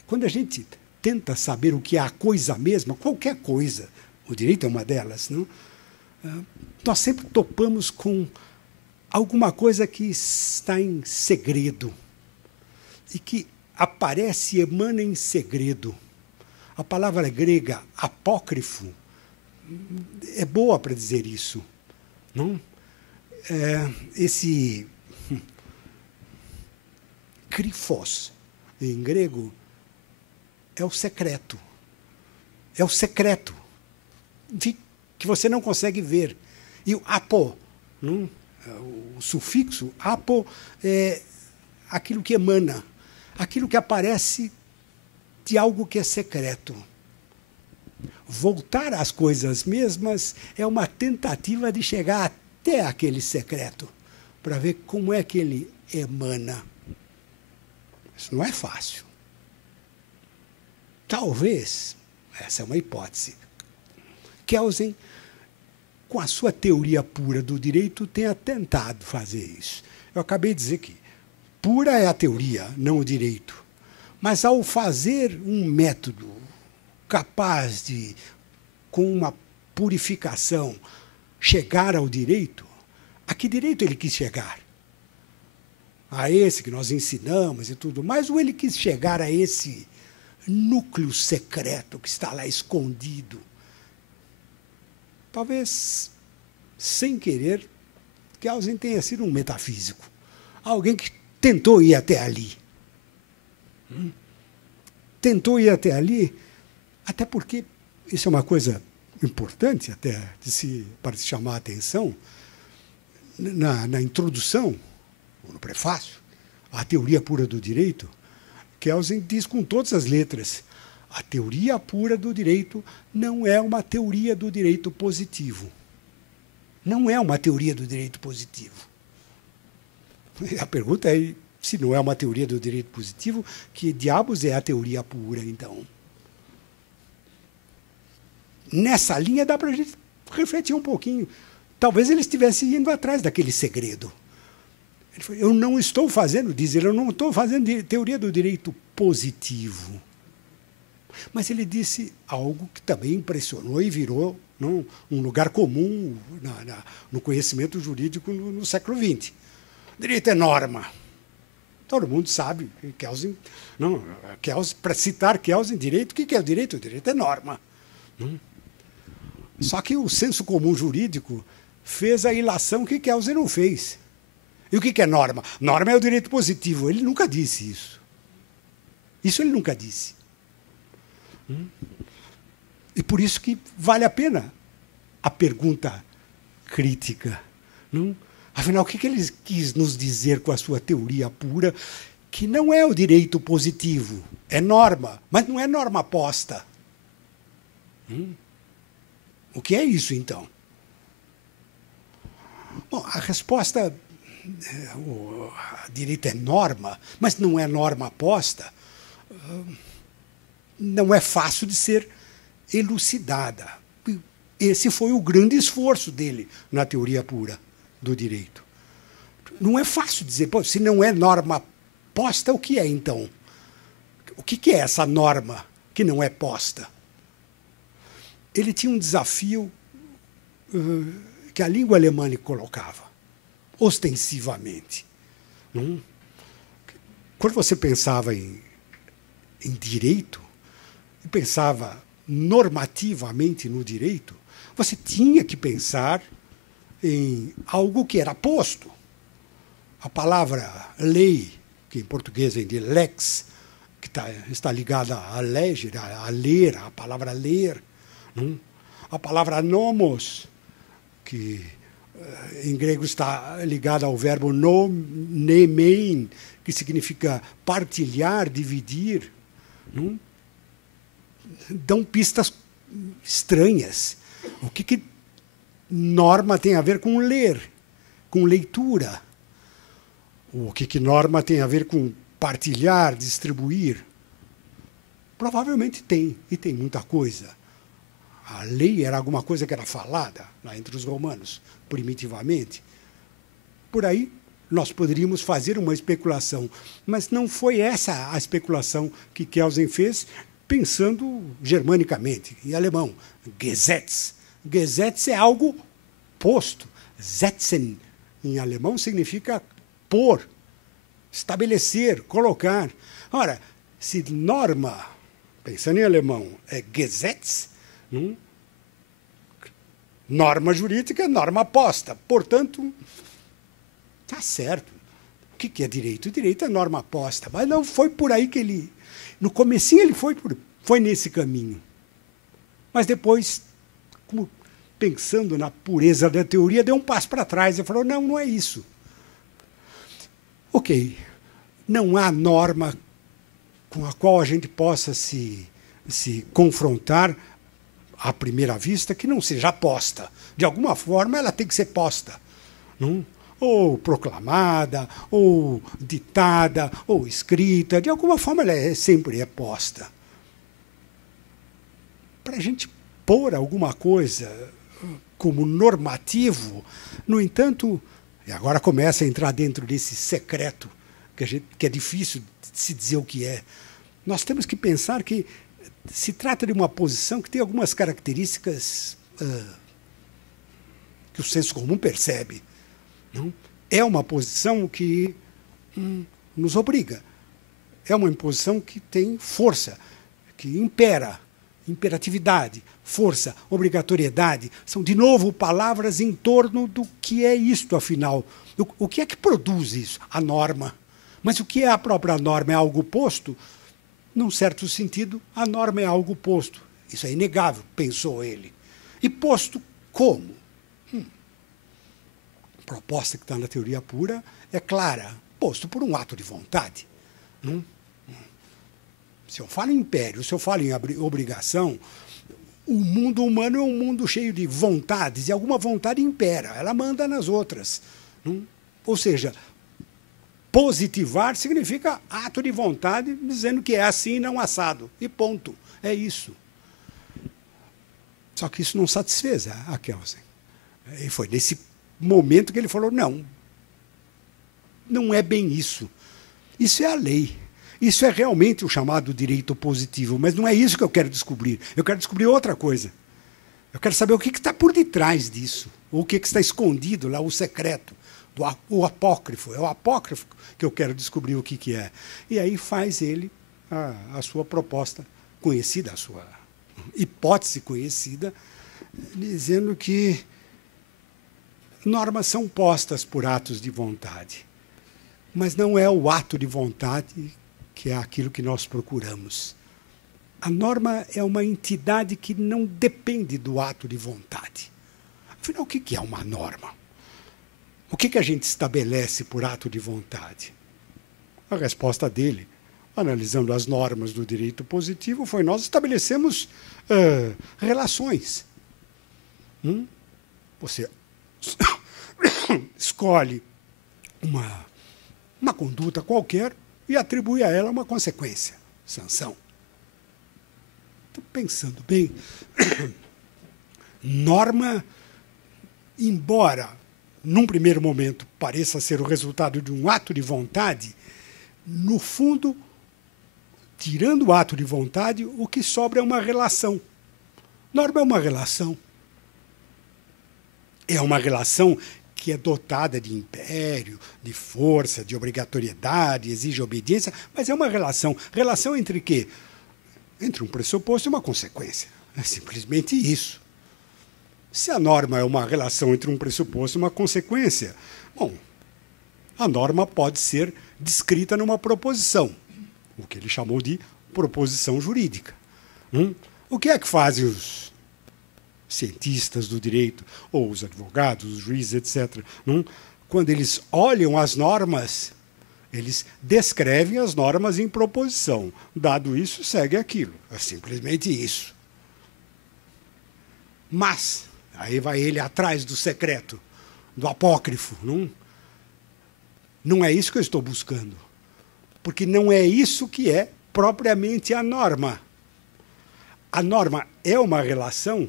quando a gente tenta saber o que é a coisa mesma, qualquer coisa, o direito é uma delas, não? Nós sempre topamos com alguma coisa que está em segredo e que aparece e emana em segredo. A palavra grega apócrifo é boa para dizer isso, não? Esse krifos, em grego, é o secreto. É o secreto que você não consegue ver. E o apo, o sufixo apo é aquilo que emana, aquilo que aparece de algo que é secreto. Voltar às coisas mesmas é uma tentativa de chegar até aquele secreto, para ver como é que ele emana. Isso não é fácil. Talvez, essa é uma hipótese, Kelsen, com a sua teoria pura do direito, tenha tentado fazer isso. Eu acabei de dizer que pura é a teoria, não o direito. Mas, ao fazer um método capaz de, com uma purificação, chegar ao direito, a que direito ele quis chegar? A esse que nós ensinamos e tudo mais, ou ele quis chegar a esse núcleo secreto que está lá escondido? Talvez, sem querer, Kelsen tenha sido um metafísico, alguém que tentou ir até ali. Tentou ir até ali, até porque isso é uma coisa importante até para se chamar a atenção. Na introdução, no prefácio, à teoria pura do direito, Kelsen diz com todas as letras: a teoria pura do direito não é uma teoria do direito positivo. Não é uma teoria do direito positivo. A pergunta é, se não é uma teoria do direito positivo, que diabos é a teoria pura, então? Nessa linha dá para a gente refletir um pouquinho. Talvez ele estivesse indo atrás daquele segredo. Ele falou, eu não estou fazendo, diz ele, eu não estou fazendo teoria do direito positivo. Mas ele disse algo que também impressionou e virou um lugar comum no conhecimento jurídico no século XX. Direito é norma. Todo mundo sabe que Kelsen, para citar Kelsen, direito, o que é o direito? O direito é norma. Só que o senso comum jurídico fez a ilação que Kelsen não fez. E o que é norma? Norma é o direito positivo. Ele nunca disse isso. Isso ele nunca disse. E por isso que vale a pena a pergunta crítica. Não? Afinal, o que ele quis nos dizer com a sua teoria pura? Que não é o direito positivo, é norma, mas não é norma posta. O que é isso, então? Bom, a resposta, o direito é norma, mas não é norma posta, não é fácil de ser elucidada. Esse foi o grande esforço dele na teoria pura do direito. Não é fácil dizer, pô, se não é norma posta, o que é, então? O que é essa norma que não é posta? Ele tinha um desafio que a língua alemã lhe colocava, ostensivamente. Quando você pensava em direito, e pensava normativamente no direito, você tinha que pensar em algo que era posto. A palavra lei, que em português vem de lex, que está ligada a leger, a ler, a palavra ler. A palavra nomos, que em grego está ligada ao verbo nemein, que significa partilhar, dividir. dão pistas estranhas. O que norma tem a ver com ler, com leitura? O que norma tem a ver com partilhar, distribuir? Provavelmente tem, e tem muita coisa. A lei era alguma coisa que era falada lá entre os romanos, primitivamente. Por aí, nós poderíamos fazer uma especulação, mas não foi essa a especulação que Kelsen fez, pensando germanicamente, em alemão, Gesetz. Gesetz é algo posto. Setzen, em alemão, significa pôr, estabelecer, colocar. Ora, se norma, pensando em alemão, é Gesetz, norma jurídica é norma posta. Portanto, está certo. O que é direito? O direito é norma posta. Mas não foi por aí que ele... No comecinho ele foi nesse caminho. Mas depois, como pensando na pureza da teoria, deu um passo para trás e falou, não é isso. Ok, não há norma com a qual a gente possa se confrontar à primeira vista que não seja posta. De alguma forma, ela tem que ser posta. Não? Ou proclamada, ou ditada, ou escrita. De alguma forma, ela sempre é posta. Para a gente pôr alguma coisa como normativo, no entanto, e agora começa a entrar dentro desse secreto, que é difícil de se dizer o que é. Nós temos que pensar que se trata de uma posição que tem algumas características que o senso comum percebe. Não? É uma posição que nos obriga. É uma imposição que tem força, que impera. Imperatividade, força, obrigatoriedade, são, de novo, palavras em torno do que é isto, afinal. O que é que produz isso? A norma. Mas o que é a própria norma? É algo posto? Num certo sentido, a norma é algo posto. Isso é inegável, pensou ele. E posto como? A proposta que está na teoria pura é clara. Posto por um ato de vontade. Se eu falo em império, se eu falo em obrigação, o mundo humano é um mundo cheio de vontades, e alguma vontade impera, ela manda nas outras. Ou seja, positivar significa ato de vontade, dizendo que é assim e não assado. E ponto. É isso. Só que isso não satisfez a Kelsen. E foi nesse momento que ele falou, não é bem isso. Isso é a lei. Isso é realmente o chamado direito positivo, mas não é isso que eu quero descobrir. Eu quero descobrir outra coisa. Eu quero saber o que está por detrás disso, ou o que está escondido lá, o secreto, o apócrifo. É o apócrifo que eu quero descobrir o que é. E aí faz ele a sua proposta conhecida, a sua hipótese conhecida, dizendo que normas são postas por atos de vontade, mas não é o ato de vontade que é aquilo que nós procuramos. A norma é uma entidade que não depende do ato de vontade. Afinal, o que é uma norma? O que a gente estabelece por ato de vontade? A resposta dele, analisando as normas do direito positivo, foi: nós estabelecemos relações. Você escolhe uma conduta qualquer e atribui a ela uma consequência, sanção. Estou pensando bem, norma, embora num primeiro momento pareça ser o resultado de um ato de vontade, no fundo, tirando o ato de vontade, o que sobra é uma relação. Norma é uma relação. É uma relação que é dotada de império, de força, de obrigatoriedade, exige obediência, mas é uma relação. Relação entre quê? Entre um pressuposto e uma consequência. É simplesmente isso. Se a norma é uma relação entre um pressuposto e uma consequência, bom, a norma pode ser descrita numa proposição, o que ele chamou de proposição jurídica. O que é que fazem os cientistas do direito, ou os advogados, os juízes, etc., quando eles olham as normas, Eles descrevem as normas em proposição. Dado isso, segue aquilo. É simplesmente isso. Mas, aí vai ele atrás do secreto, do apócrifo. Não é isso que eu estou buscando. Porque não é isso que é propriamente a norma. A norma é uma relação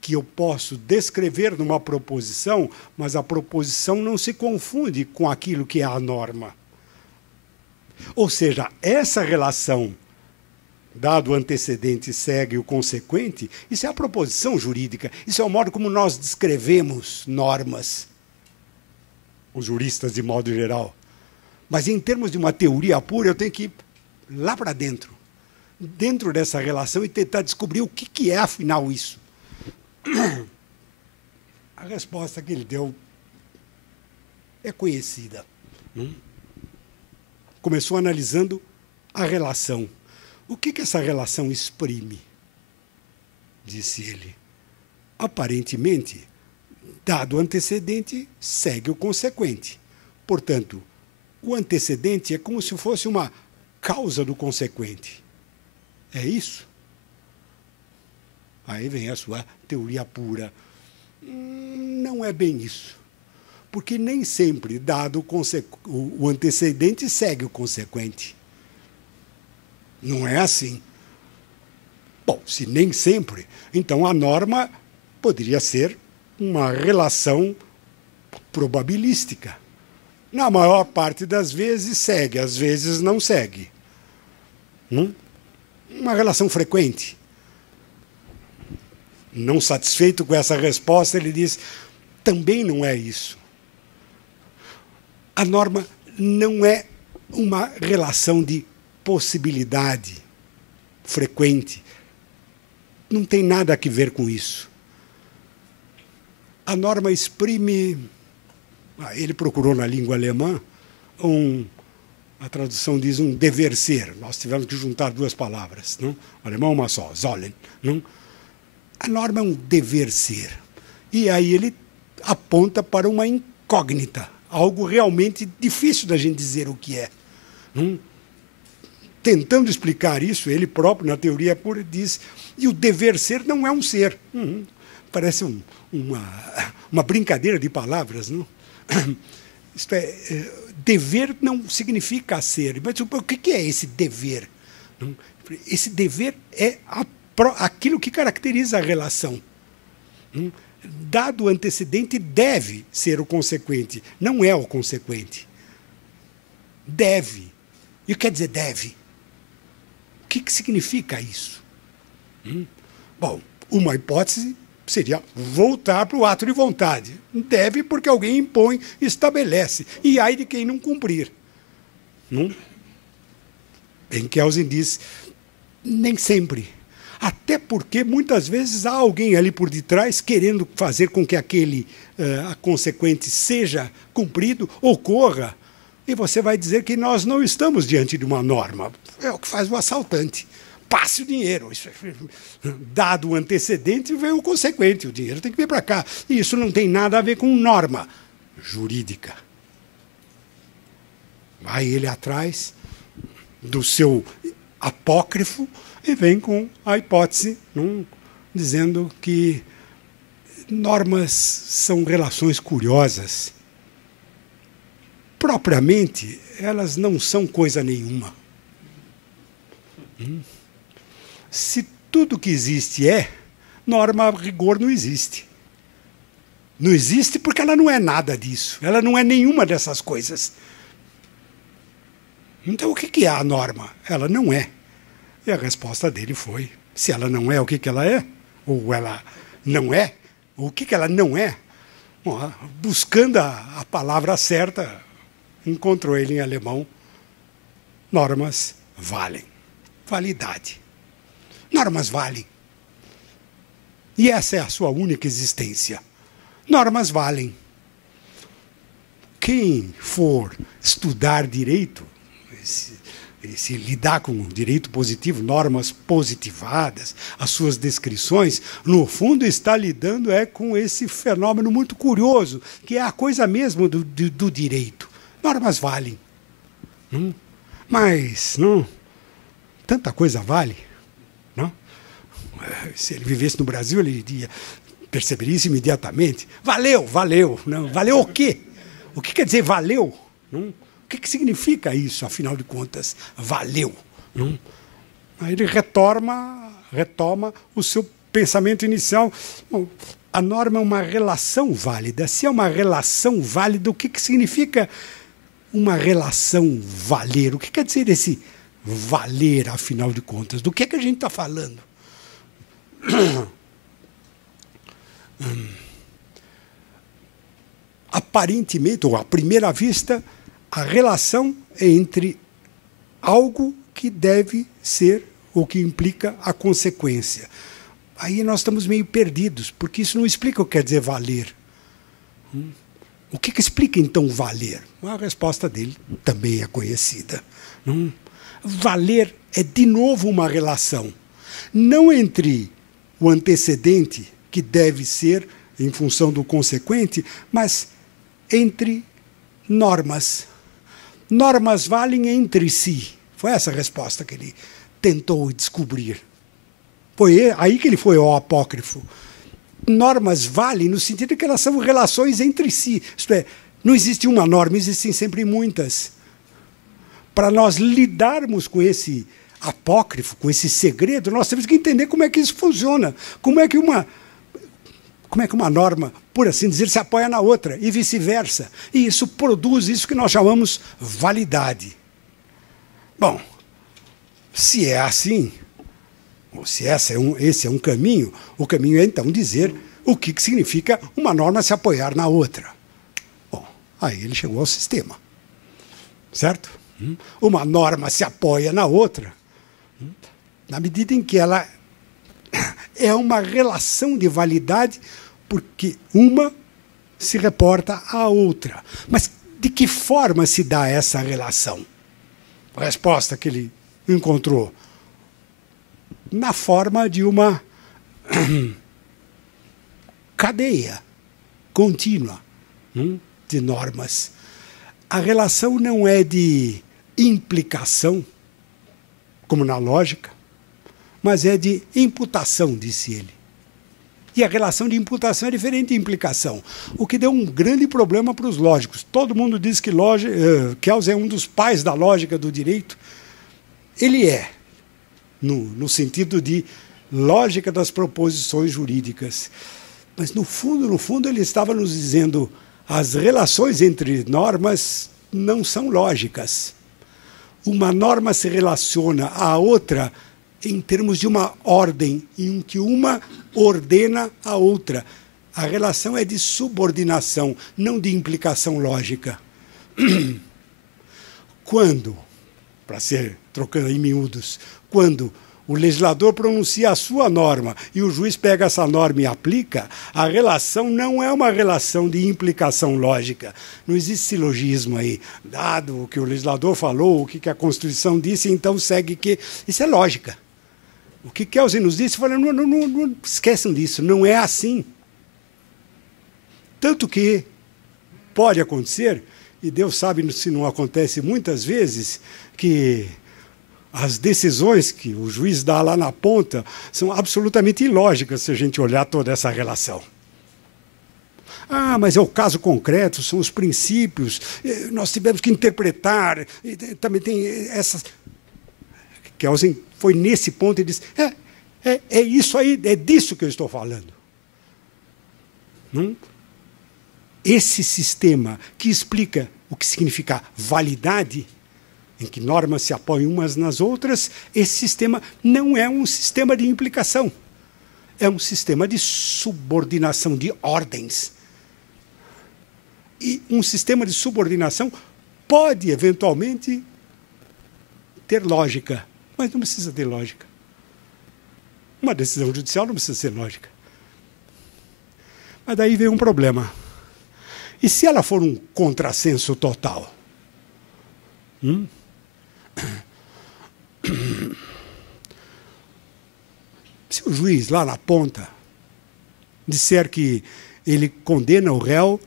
que eu posso descrever numa proposição, mas a proposição não se confunde com aquilo que é a norma. Ou seja, essa relação, dado o antecedente segue o consequente, isso é a proposição jurídica, isso é o modo como nós descrevemos normas, os juristas de modo geral. Mas em termos de uma teoria pura, eu tenho que ir lá para dentro dessa relação e tentar descobrir o que é, afinal, isso. A resposta que ele deu é conhecida. Começou analisando a relação. O que essa relação exprime? Disse ele. Aparentemente, dado o antecedente, segue o consequente. Portanto, o antecedente é como se fosse uma causa do consequente. É isso? Aí vem a sua teoria pura. Não é bem isso. Porque nem sempre, dado o antecedente, segue o consequente. Não é assim. Bom, se nem sempre, então a norma poderia ser uma relação probabilística. Na maior parte das vezes segue, às vezes não segue. Uma relação frequente. Não satisfeito com essa resposta, ele diz, também não é isso. A norma não é uma relação de possibilidade frequente. Não tem nada a ver com isso. A norma exprime... Ele procurou na língua alemã, a tradução diz um dever ser. Nós tivemos que juntar duas palavras. Não? O alemão é uma só, sollen. Não? A norma é um dever ser. E aí ele aponta para uma incógnita, algo realmente difícil da gente dizer o que é. Tentando explicar isso, ele próprio, na teoria pura, diz, e o dever ser não é um ser. Parece uma brincadeira de palavras, não? Isto é, dever não significa ser. Mas o que é esse dever? Esse dever é aquilo que caracteriza a relação. Dado o antecedente, deve ser o consequente. Não é o consequente. Deve. E o que quer dizer deve? O que significa isso? Bom, uma hipótese seria voltar para o ato de vontade. Deve porque alguém impõe, estabelece. E ai de quem não cumprir. Kelsen diz, nem sempre. Até porque, muitas vezes, há alguém ali por detrás querendo fazer com que aquele a consequente seja cumprido, ocorra, e você vai dizer que nós não estamos diante de uma norma. É o que faz o assaltante. Passe o dinheiro. Dado o antecedente, vem o consequente. O dinheiro tem que vir para cá. E isso não tem nada a ver com norma jurídica. Vai ele atrás do seu apócrifo e vem com a hipótese, dizendo que normas são relações curiosas. Propriamente, elas não são coisa nenhuma. Se tudo que existe é, norma a rigor não existe. Não existe porque ela não é nada disso. Ela não é nenhuma dessas coisas. Então, o que é a norma? Ela não é. E a resposta dele foi, se ela não é, o que ela é? Ou ela não é? O que ela não é? Bom, buscando a palavra certa, encontrou ele em alemão. Normas valem. Validade. Normas valem. E essa é a sua única existência. Normas valem. Quem for estudar direito, se lidar com o direito positivo, normas positivadas, as suas descrições, no fundo está lidando com esse fenômeno muito curioso, que é a coisa mesmo do direito. Normas valem. Não? Mas não, tanta coisa vale. Não? Se ele vivesse no Brasil, ele iria perceber isso imediatamente. Valeu, valeu. Não, valeu o quê? O que quer dizer valeu? Não? O que significa isso, afinal de contas? Valeu. Não? Aí ele retoma o seu pensamento inicial. Bom, a norma é uma relação válida. Se é uma relação válida, o que significa uma relação valer? O que quer dizer esse valer, afinal de contas? Do que é que a gente está falando? Aparentemente, ou à primeira vista, a relação é entre algo que deve ser ou que implica a consequência. Aí nós estamos meio perdidos, porque isso não explica o que quer dizer valer. O que explica, então, valer? A resposta dele também é conhecida. Valer é, de novo, uma relação, não entre o antecedente, que deve ser em função do consequente, mas entre normas. Normas valem entre si. Foi essa a resposta que ele tentou descobrir. Foi aí que ele foi ao apócrifo. Normas valem no sentido de que elas são relações entre si. Isto é, não existe uma norma, existem sempre muitas. Para nós lidarmos com esse apócrifo, com esse segredo, nós temos que entender como é que isso funciona. Como é que uma norma, por assim dizer, se apoia na outra e vice-versa. E isso produz isso que nós chamamos validade. Bom, se é assim, ou se esse é um caminho, o caminho é então dizer o que significa uma norma se apoiar na outra. Bom, aí ele chegou ao sistema. Certo? Uma norma se apoia na outra na medida em que ela é uma relação de validade, porque uma se reporta à outra. Mas de que forma se dá essa relação? A resposta que ele encontrou: na forma de uma cadeia contínua de normas. A relação não é de implicação, como na lógica, mas é de imputação, disse ele. E a relação de imputação é diferente de implicação, o que deu um grande problema para os lógicos. Todo mundo diz que Kelsen é um dos pais da lógica do direito. Ele é, no sentido de lógica das proposições jurídicas. Mas, no fundo, ele estava nos dizendo: as relações entre normas não são lógicas. Uma norma se relaciona à outra em termos de uma ordem, em que uma ordena a outra. A relação é de subordinação, não de implicação lógica. Quando, para ser trocando em miúdos, quando o legislador pronuncia a sua norma e o juiz pega essa norma e aplica, a relação não é uma relação de implicação lógica. Não existe silogismo aí. Dado o que o legislador falou, o que a Constituição disse, então segue que... Isso é lógica. O que Kelsen nos disse, falando, não esqueçam disso, não é assim. Tanto que pode acontecer, e Deus sabe se não acontece muitas vezes, que as decisões que o juiz dá lá na ponta são absolutamente ilógicas se a gente olhar toda essa relação. Ah, mas é o caso concreto, são os princípios, nós tivemos que interpretar, e também tem essas... Kelsen foi nesse ponto e disse, é isso aí, é disso que eu estou falando. Esse sistema que explica o que significa validade, em que normas se apoiam umas nas outras, esse sistema não é um sistema de implicação. É um sistema de subordinação de ordens. E um sistema de subordinação pode, eventualmente, ter lógica, mas não precisa ter lógica. Uma decisão judicial não precisa ser lógica. Mas daí vem um problema. E se ela for um contrassenso total? Se o juiz, lá na ponta, disser que ele condena o réu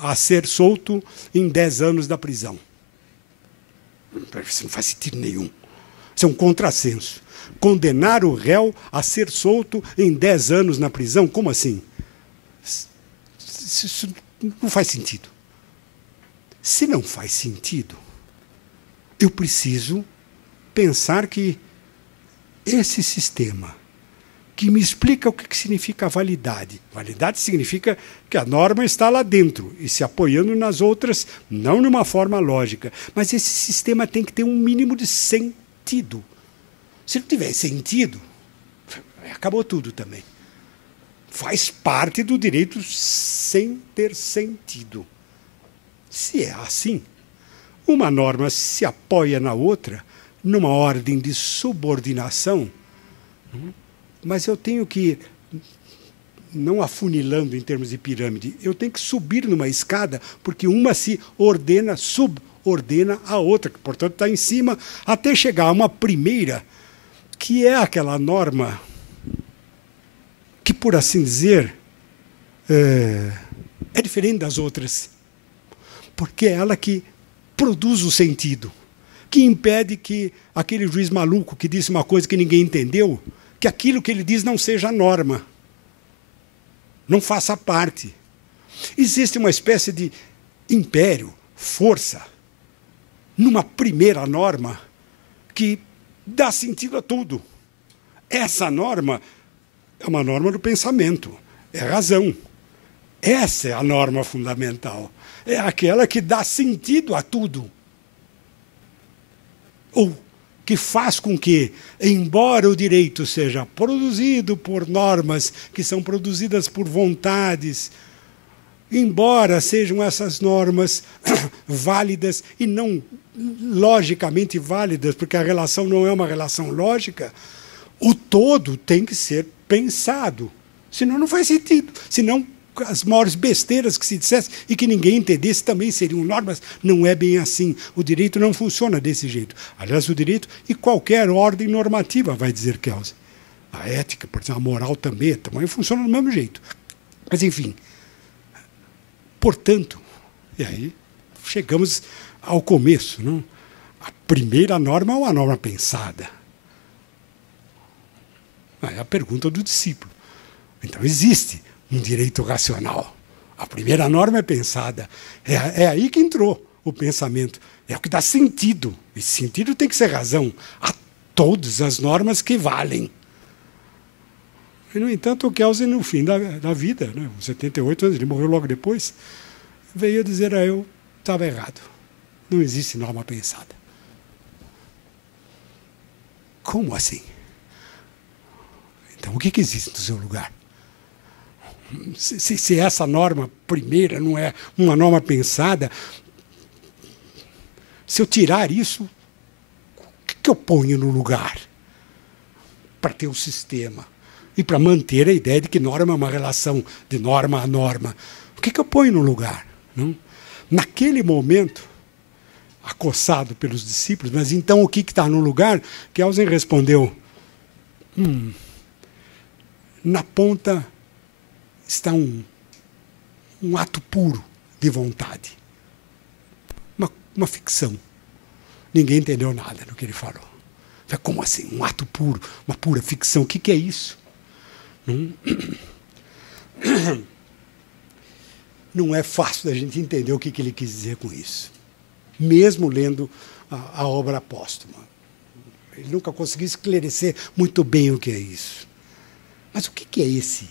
a ser solto em 10 anos da prisão, Isso não faz sentido nenhum. Isso é um contrassenso. Condenar o réu a ser solto em 10 anos na prisão? Como assim? Isso não faz sentido. Se não faz sentido, eu preciso pensar que esse sistema que me explica o que significa validade. Validade significa que a norma está lá dentro e se apoiando nas outras, não de uma forma lógica. Mas esse sistema tem que ter um mínimo de sentido. Se não tiver sentido, acabou tudo também. Faz parte do direito sem ter sentido. Se é assim, uma norma se apoia na outra numa ordem de subordinação, mas eu tenho que, não afunilando em termos de pirâmide, eu tenho que subir numa escada, porque uma se ordena, subordena a outra, que, portanto, está em cima, até chegar a uma primeira, que é aquela norma que, por assim dizer, é diferente das outras, porque é ela que produz o sentido, que impede que aquele juiz maluco que disse uma coisa que ninguém entendeu, que aquilo que ele diz não seja norma, não faça parte. Existe uma espécie de império, força, numa primeira norma que dá sentido a tudo. Essa norma é uma norma do pensamento, é razão. Essa é a norma fundamental. É aquela que dá sentido a tudo. Ou que faz com que, embora o direito seja produzido por normas que são produzidas por vontades, embora sejam essas normas válidas e não logicamente válidas, porque a relação não é uma relação lógica, o todo tem que ser pensado. Senão não faz sentido. Senão as maiores besteiras que se dissesse e que ninguém entendesse também seriam normas. Não é bem assim. O direito não funciona desse jeito. Aliás, o direito e qualquer ordem normativa, vai dizer Kelsey. A ética, por exemplo, a moral também funciona do mesmo jeito. Mas, enfim. Portanto, e aí chegamos ao começo. Não? A primeira norma é uma norma pensada. É a pergunta do discípulo. Então, existe um direito racional. A primeira norma é pensada. É aí que entrou o pensamento. É o que dá sentido. Esse sentido tem que ser razão a todas as normas que valem. E, no entanto, o Kelsey, no fim da vida, né, com 78 anos, ele morreu logo depois, veio dizer: eu estava errado. Não existe norma pensada. Como assim? Então, o que existe no seu lugar? Se essa norma primeira não é uma norma pensada, se eu tirar isso, o que eu ponho no lugar? Para ter um sistema e para manter a ideia de que norma é uma relação de norma a norma. O que eu ponho no lugar? Não? Naquele momento, acossado pelos discípulos, mas então o que está no lugar? Kelsen respondeu: na ponta está um ato puro de vontade. Uma ficção. Ninguém entendeu nada do que ele falou. Como assim? Um ato puro, uma pura ficção. O que é isso? Não é fácil da gente entender o que ele quis dizer com isso. Mesmo lendo a obra póstuma. Ele nunca conseguiu esclarecer muito bem o que é isso. Mas o que é esse?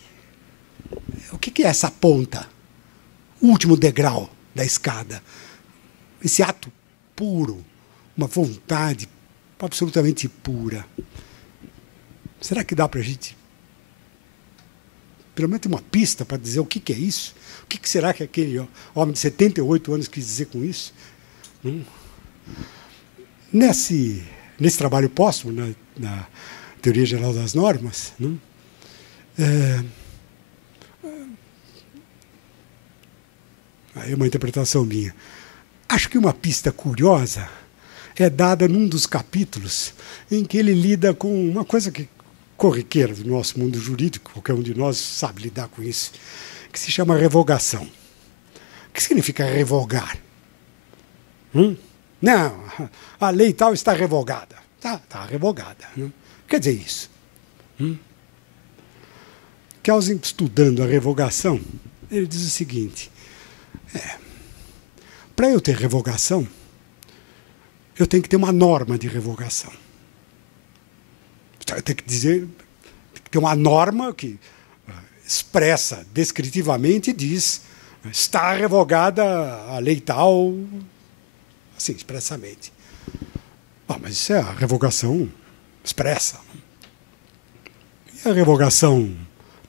O que é essa ponta? O último degrau da escada. Esse ato puro, uma vontade absolutamente pura. Será que dá para a gente, pelo menos, ter uma pista para dizer o que é isso? O que será que aquele homem de 78 anos quis dizer com isso? Nesse trabalho póstumo, na Teoria Geral das Normas, aí é uma interpretação minha. Acho que uma pista curiosa é dada num dos capítulos em que ele lida com uma coisa que corriqueira do nosso mundo jurídico, qualquer um de nós sabe lidar com isso, que se chama revogação. O que significa revogar? Não, a lei tal está revogada. Está revogada. Né? Quer dizer isso. Kelsen, estudando a revogação, ele diz o seguinte: para eu ter revogação, eu tenho que ter uma norma de revogação. Eu tenho que dizer, tem que ter uma norma que expressa descritivamente, diz, está revogada a lei tal, assim, expressamente. Mas isso é a revogação expressa. E a revogação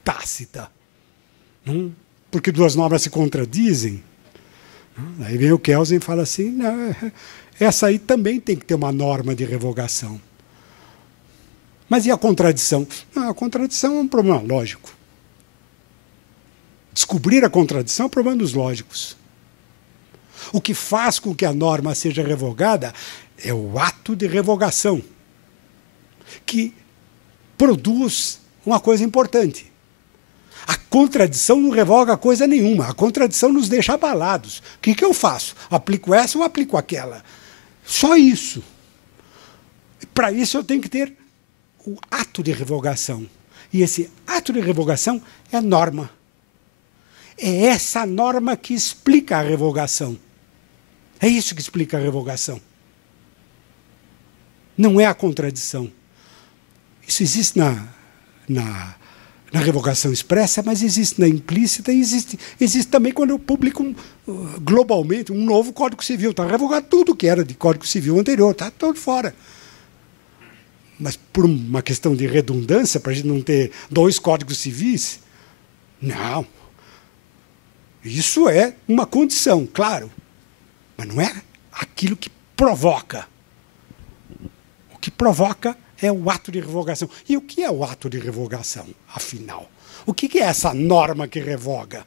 tácita? Porque duas normas se contradizem. Aí vem o Kelsen e fala assim, não, essa aí também tem que ter uma norma de revogação. Mas e a contradição? Não, a contradição é um problema lógico. Descobrir a contradição é um problema dos lógicos. O que faz com que a norma seja revogada é o ato de revogação, que produz uma coisa importante. A contradição não revoga coisa nenhuma. A contradição nos deixa abalados. O que eu faço? Aplico essa ou aplico aquela? Só isso. Para isso eu tenho que ter o ato de revogação. E esse ato de revogação é a norma. É essa norma que explica a revogação. É isso que explica a revogação. Não é a contradição. Isso existe na revogação expressa, mas existe na implícita e existe também quando eu publico globalmente um novo Código Civil. Está revogado tudo que era de Código Civil anterior, está todo fora. Mas por uma questão de redundância, para a gente não ter dois códigos civis, não. Isso é uma condição, claro, mas não é aquilo que provoca. O que provoca é o ato de revogação. E o que é o ato de revogação, afinal? O que é essa norma que revoga?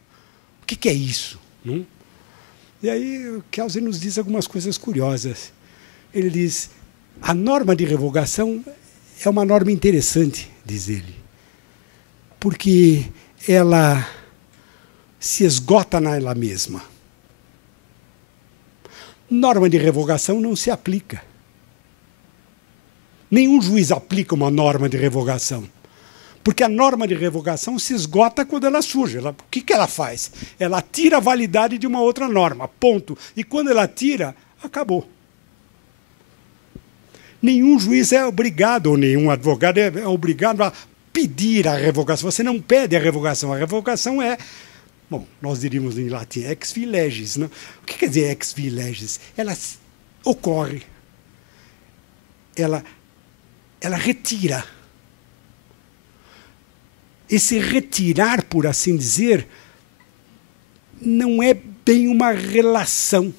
O que é isso? E aí o Kelsen nos diz algumas coisas curiosas. Ele diz, a norma de revogação é uma norma interessante, diz ele, porque ela se esgota nela mesma. Norma de revogação não se aplica. Nenhum juiz aplica uma norma de revogação. Porque a norma de revogação se esgota quando ela surge. O que ela faz? Ela tira a validade de uma outra norma, ponto. E quando ela tira, acabou. Nenhum juiz é obrigado, ou nenhum advogado é obrigado a pedir a revogação. Você não pede a revogação. A revogação é, bom, nós diríamos em latim, ex vi legis. Não? O que quer dizer ex vi legis? Ela ocorre. Ela retira. Esse retirar, por assim dizer, não é bem uma relação.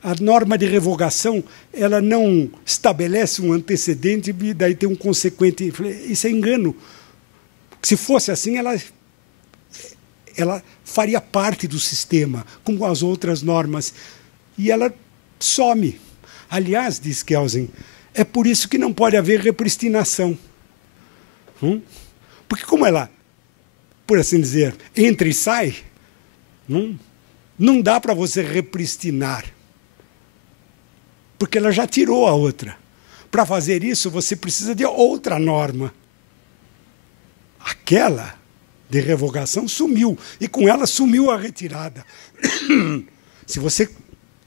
A norma de revogação, ela não estabelece um antecedente e daí tem um consequente. Isso é engano. Se fosse assim, ela faria parte do sistema, como as outras normas. E ela some. Aliás, diz Kelsen, é por isso que não pode haver repristinação. Porque como ela, por assim dizer, entra e sai, não dá para você repristinar. Porque ela já tirou a outra. Para fazer isso, você precisa de outra norma. Aquela de revogação sumiu. E com ela sumiu a retirada. Se você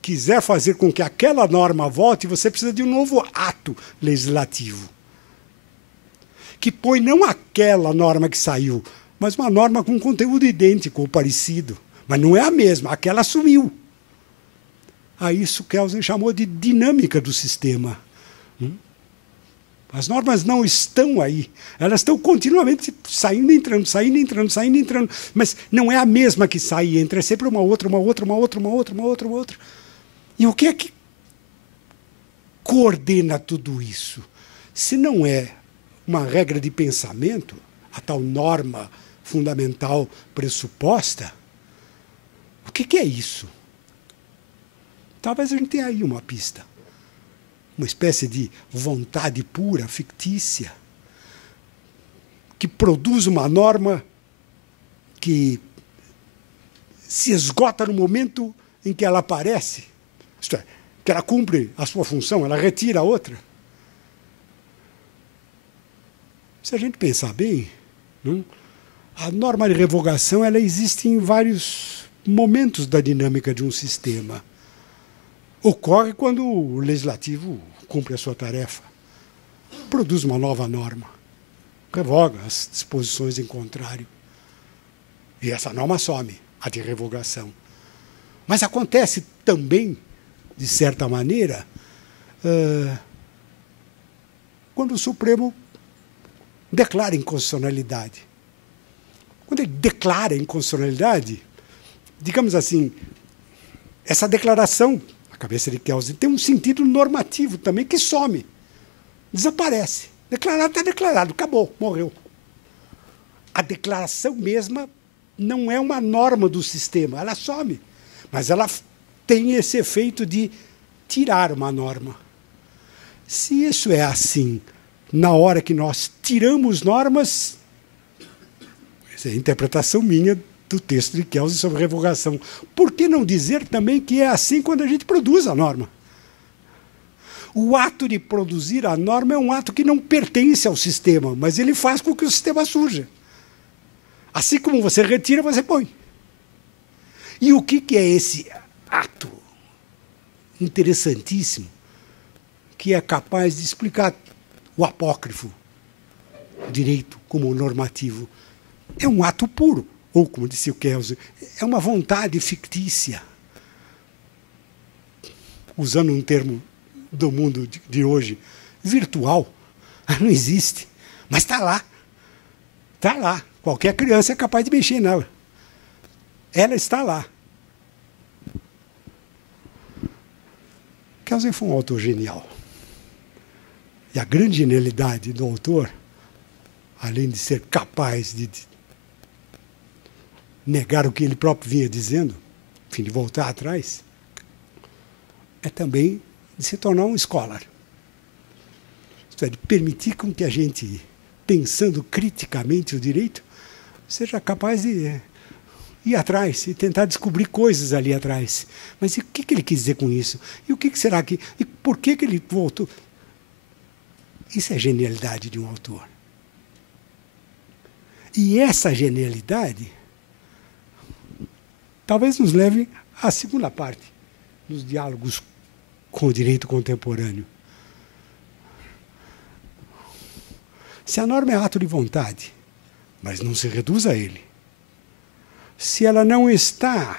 quiser fazer com que aquela norma volte, você precisa de um novo ato legislativo. Que põe não aquela norma que saiu, mas uma norma com conteúdo idêntico ou parecido. Mas não é a mesma, aquela sumiu. A isso Kelsen chamou de dinâmica do sistema. As normas não estão aí. Elas estão continuamente saindo e entrando, saindo e entrando, saindo e entrando. Mas não é a mesma que sai e entra, é sempre uma outra, uma outra, uma outra, uma outra, uma outra, uma outra. E o que é que coordena tudo isso? Se não é uma regra de pensamento, a tal norma fundamental pressuposta, o que é isso? Talvez a gente tenha aí uma pista. Uma espécie de vontade pura, fictícia, que produz uma norma que se esgota no momento em que ela aparece. Isto é, que ela cumpre a sua função, ela retira a outra. Se a gente pensar bem, não? A norma de revogação ela existe em vários momentos da dinâmica de um sistema. Ocorre quando o legislativo cumpre a sua tarefa, produz uma nova norma, revoga as disposições em contrário. E essa norma some, a de revogação. Mas acontece também, de certa maneira, quando o Supremo declara inconstitucionalidade. Quando ele declara inconstitucionalidade, digamos assim, essa declaração, a cabeça de Kelsen, tem um sentido normativo também que some, desaparece. Declarado está declarado, acabou, morreu. A declaração mesma não é uma norma do sistema, ela some, mas ela tem esse efeito de tirar uma norma. Se isso é assim, na hora que nós tiramos normas, essa é a interpretação minha do texto de Kelsen sobre revogação. Por que não dizer também que é assim quando a gente produz a norma? O ato de produzir a norma é um ato que não pertence ao sistema, mas ele faz com que o sistema surja. Assim como você retira, você põe. E o que é esse ato interessantíssimo que é capaz de explicar o apócrifo, o direito como normativo? É um ato puro, ou, como disse o Kelsen, é uma vontade fictícia. Usando um termo do mundo de hoje, virtual, não existe, mas está lá. Está lá. Qualquer criança é capaz de mexer nela. Ela está lá. Kelsen foi um autor genial. E a grande genialidade do autor, além de ser capaz de negar o que ele próprio vinha dizendo, enfim, de voltar atrás, é também de se tornar um scholar. Isto é, de permitir com que a gente, pensando criticamente o direito, seja capaz de ir atrás e tentar descobrir coisas ali atrás. Mas e o que ele quis dizer com isso? E o que será que... E por que ele voltou? Isso é genialidade de um autor. E essa genialidade talvez nos leve à segunda parte, nos diálogos com o direito contemporâneo. Se a norma é ato de vontade, mas não se reduz a ele, se ela não está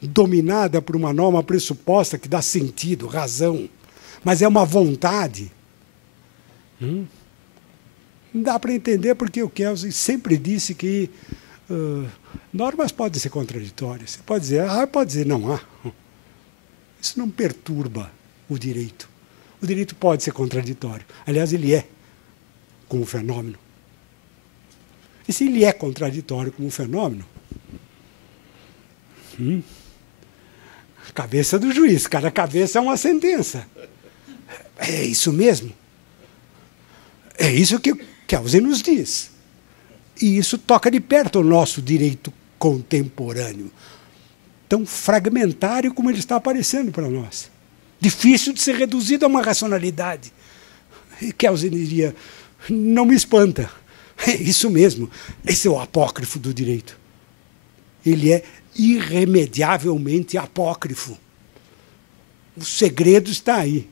dominada por uma norma pressuposta que dá sentido, razão, mas é uma vontade, dá para entender porque o Kelsen sempre disse que normas podem ser contraditórias. Você pode dizer não há. Isso não perturba o direito. O direito pode ser contraditório. Aliás, ele é, como fenômeno. E se ele é contraditório como fenômeno, cabeça do juiz, cada cabeça é uma sentença. É isso mesmo. É isso que Kelsen nos diz. E isso toca de perto o nosso direito contemporâneo, tão fragmentário como ele está aparecendo para nós. Difícil de ser reduzido a uma racionalidade. E Kelsen diria, não me espanta. É isso mesmo. Esse é o apócrifo do direito. Ele é irremediavelmente apócrifo. O segredo está aí.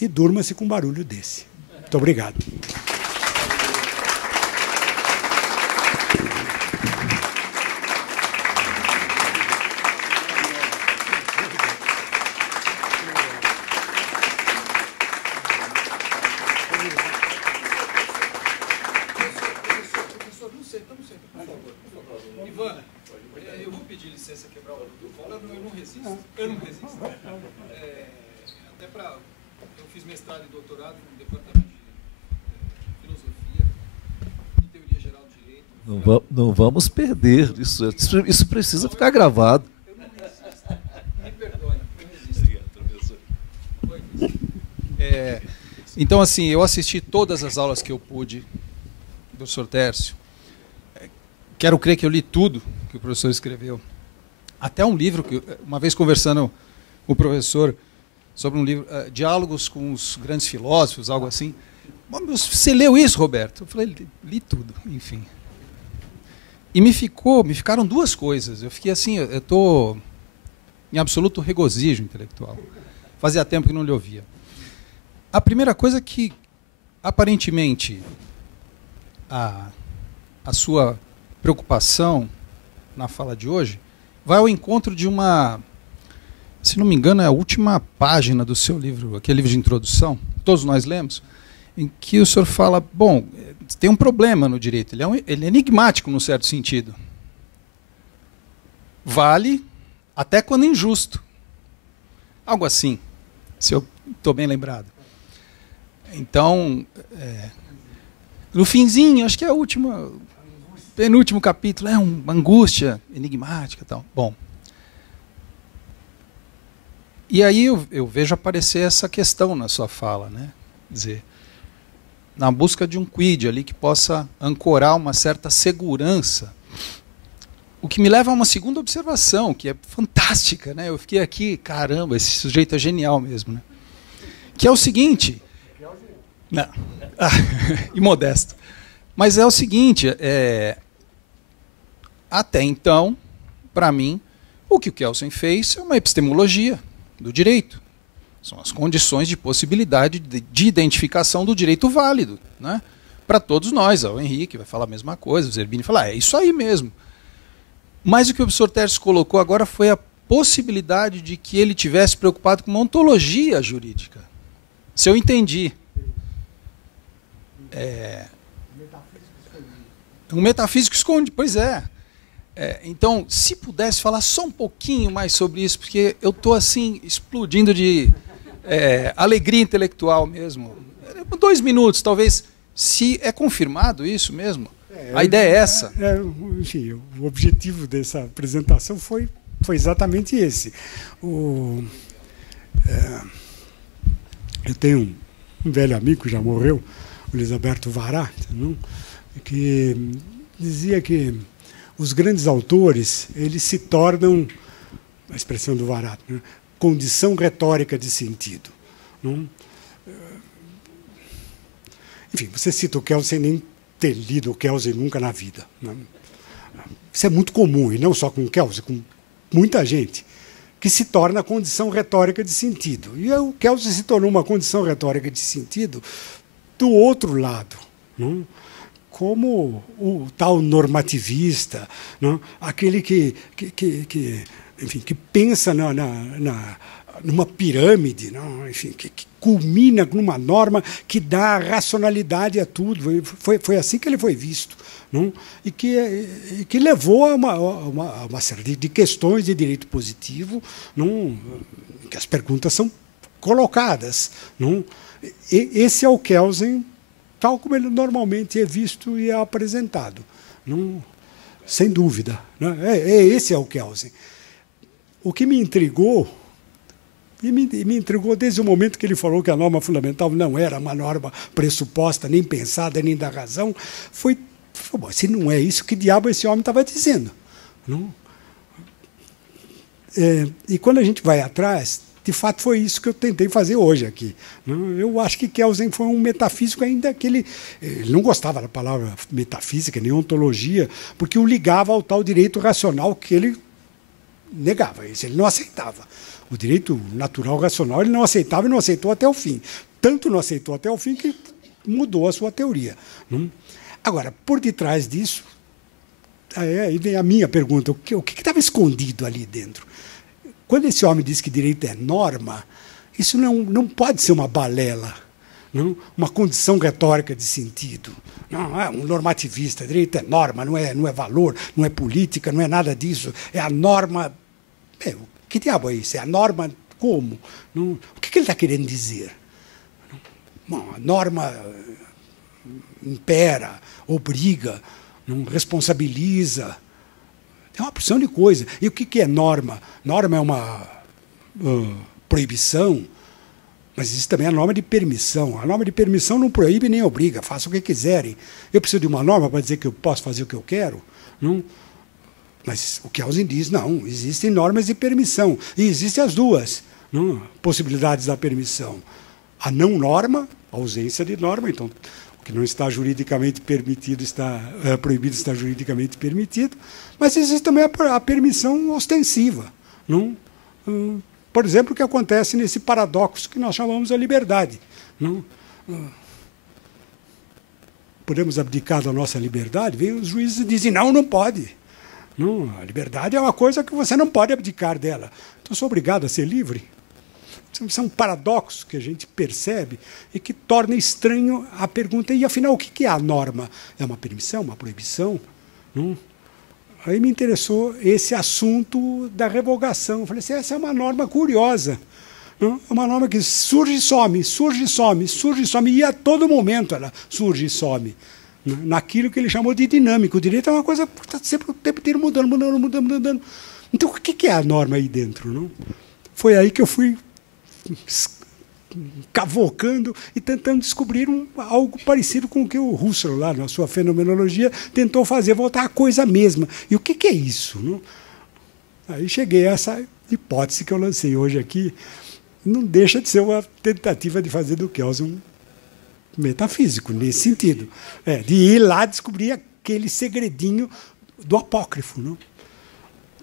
E durma-se com um barulho desse. Muito obrigado. Ivana, eu vou pedir licença quebrar o colo, eu não resisto. Eu não resisto. Até para... Eu fiz mestrado e doutorado no departamento de filosofia e teoria geral do direito. Não vamos perder. Isso precisa ficar gravado. Eu não resisto. Me perdoe, eu resisto. Obrigado, professor. Então, assim, eu assisti todas as aulas que eu pude do Sr. Tércio. Quero crer que eu li tudo que o professor escreveu. até um livro que, uma vez conversando com o professor sobre um livro, Diálogos com os Grandes Filósofos, algo assim. Você leu isso, Roberto? Eu falei, li tudo, enfim. E me ficaram duas coisas. Eu fiquei assim, eu estou em absoluto regozijo intelectual. Fazia tempo que não lhe ouvia. A primeira coisa é que, aparentemente, a sua preocupação na fala de hoje vai ao encontro de uma, se não me engano, é a última página do seu livro, aquele livro de introdução, todos nós lemos, em que o senhor fala, bom, tem um problema no direito, ele é enigmático num certo sentido. Vale até quando é injusto. Algo assim, se eu estou bem lembrado. Então, no finzinho, acho que é o penúltimo capítulo, é uma angústia enigmática e tal. Bom. E aí eu vejo aparecer essa questão na sua fala, né? Quer dizer, na busca de um quid ali que possa ancorar uma certa segurança. O que me leva a uma segunda observação, que é fantástica, né? Eu fiquei aqui, caramba, esse sujeito é genial mesmo, né? Que é o seguinte... Não. Imodesto. Mas é o seguinte, até então, para mim, o que o Kelsen fez é uma epistemologia do direito. São as condições de possibilidade de identificação do direito válido, né? Para todos nós. O Henrique vai falar a mesma coisa, o Zerbini fala, é isso aí mesmo. Mas o que o professor Tércio colocou agora foi a possibilidade de que ele tivesse preocupado com uma ontologia jurídica. Se eu entendi. Um metafísico esconde, pois é. Então, se pudesse falar só um pouquinho mais sobre isso, porque eu estou assim, explodindo de alegria intelectual mesmo. 2 minutos, talvez, se é confirmado isso mesmo. A ideia é essa. Enfim, o objetivo dessa apresentação foi exatamente esse. Eu tenho um velho amigo que já morreu, o Luiz Alberto Vará, que dizia que os grandes autores eles se tornam, a expressão do Vará, né, condição retórica de sentido. Não? Enfim, você cita o Kelsen sem nem ter lido o Kelsen nunca na vida. Não? Isso é muito comum, e não só com o Kelsen, com muita gente, que se torna condição retórica de sentido. E o Kelsen se tornou uma condição retórica de sentido do outro lado, não? Como o tal normativista, não? Aquele enfim, que pensa numa pirâmide, não? Enfim, que culmina numa norma que dá racionalidade a tudo. Foi assim que ele foi visto. Não? E que levou a uma série de questões de direito positivo, não? Que as perguntas são colocadas. Não? Esse é o Kelsen, tal como ele normalmente é visto e é apresentado. Não? Sem dúvida. Não? Esse é o Kelsen. O que me intrigou, e me intrigou desde o momento que ele falou que a norma fundamental não era uma norma pressuposta, nem pensada, nem da razão, foi, se não é isso, que diabo esse homem estava dizendo? Não? E quando a gente vai atrás, de fato foi isso que eu tentei fazer hoje aqui. Não? Eu acho que Kelsen foi um metafísico ainda que ele não gostava da palavra metafísica, nem ontologia, porque o ligava ao tal direito racional que ele negava, isso ele não aceitava. O direito natural racional ele não aceitava e não aceitou até o fim. Tanto não aceitou até o fim que mudou a sua teoria. Não? Agora, por detrás disso, aí vem a minha pergunta, o que estava escondido ali dentro? Quando esse homem diz que direito é norma, isso não pode ser uma balela, não? Uma condição retórica de sentido. Não, um normativista, direito é norma, não é valor, não é política, não é nada disso. É a norma... que diabo é isso? É a norma como? Não? O que ele está querendo dizer? Bom, a norma impera, obriga, não responsabiliza. Tem uma porção de coisa. E o que é norma? Norma é uma proibição, mas existe também a norma de permissão. A norma de permissão não proíbe nem obriga, faça o que quiserem. Eu preciso de uma norma para dizer que eu posso fazer o que eu quero? Não? Mas o Kelsen diz, não, existem normas de permissão, e existem as duas possibilidades da permissão. A não norma, a ausência de norma, então o que não está juridicamente permitido está proibido, está juridicamente permitido, mas existe também a permissão ostensiva. Não? Por exemplo, o que acontece nesse paradoxo que nós chamamos de liberdade. Não? Podemos abdicar da nossa liberdade? Vem os juízes e dizem, não pode. Não, a liberdade é uma coisa que você não pode abdicar dela. Então, eu sou obrigado a ser livre. São paradoxos que a gente percebe e que torna estranho a pergunta, e afinal, o que é a norma? É uma permissão, uma proibição? Não? Aí me interessou esse assunto da revogação. Eu falei assim, essa é uma norma curiosa. Não? É uma norma que surge e some, surge e some, surge e some, e a todo momento ela surge e some. Naquilo que ele chamou de dinâmico. O direito é uma coisa que está sempre o tempo inteiro mudando. Então, o que é a norma aí dentro? Não? Foi aí que eu fui cavocando e tentando descobrir algo parecido com o que o Husserl, lá na sua fenomenologia, tentou fazer, voltar à coisa mesma. E o que é isso? Não? Aí cheguei a essa hipótese que eu lancei hoje aqui. Não deixa de ser uma tentativa de fazer do Kelsen um metafísico, nesse sentido. De ir lá descobrir aquele segredinho do apócrifo. Não?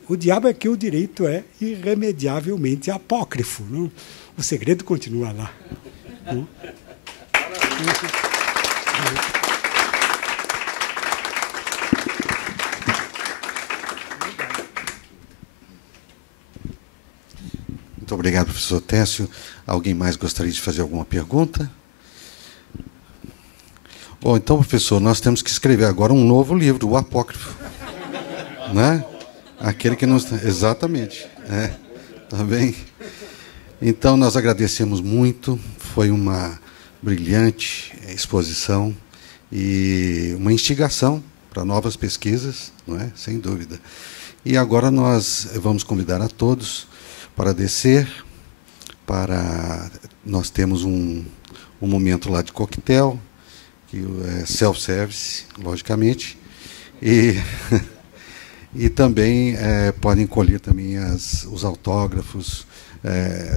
O diabo é que o direito é irremediavelmente apócrifo. Não? O segredo continua lá. Não? Muito obrigado, professor Técio. Alguém mais gostaria de fazer alguma pergunta? Bom, então, professor, nós temos que escrever agora um novo livro, o Apócrifo. Né? Aquele que não está... Exatamente. Tá bem? Então, nós agradecemos muito. Foi uma brilhante exposição e uma instigação para novas pesquisas, não é? Sem dúvida. E agora nós vamos convidar a todos para descer, nós temos um momento lá de coquetel, que é self-service, logicamente, e também podem colher também os autógrafos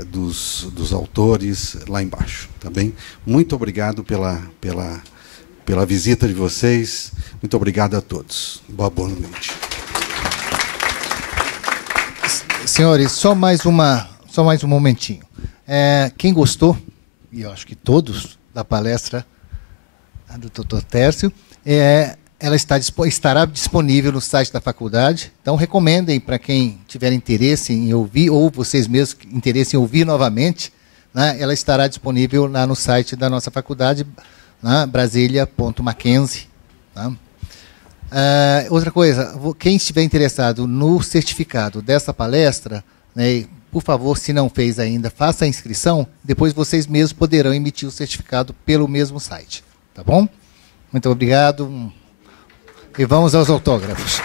dos autores lá embaixo, tá bem? Muito obrigado pela visita de vocês, muito obrigado a todos. Boa noite. Senhores, só mais um momentinho. Quem gostou, e eu acho que todos, da palestra do Dr. Técio, ela estará disponível no site da faculdade. Então, recomendem para quem tiver interesse em ouvir, ou vocês mesmos interesse em ouvir novamente, né, ela estará disponível lá no site da nossa faculdade, né, brasilia.mackenzie. Tá? Outra coisa, quem estiver interessado no certificado dessa palestra, né, por favor, se não fez ainda, faça a inscrição, depois vocês mesmos poderão emitir o certificado pelo mesmo site. Tá bom? Muito obrigado. E vamos aos autógrafos.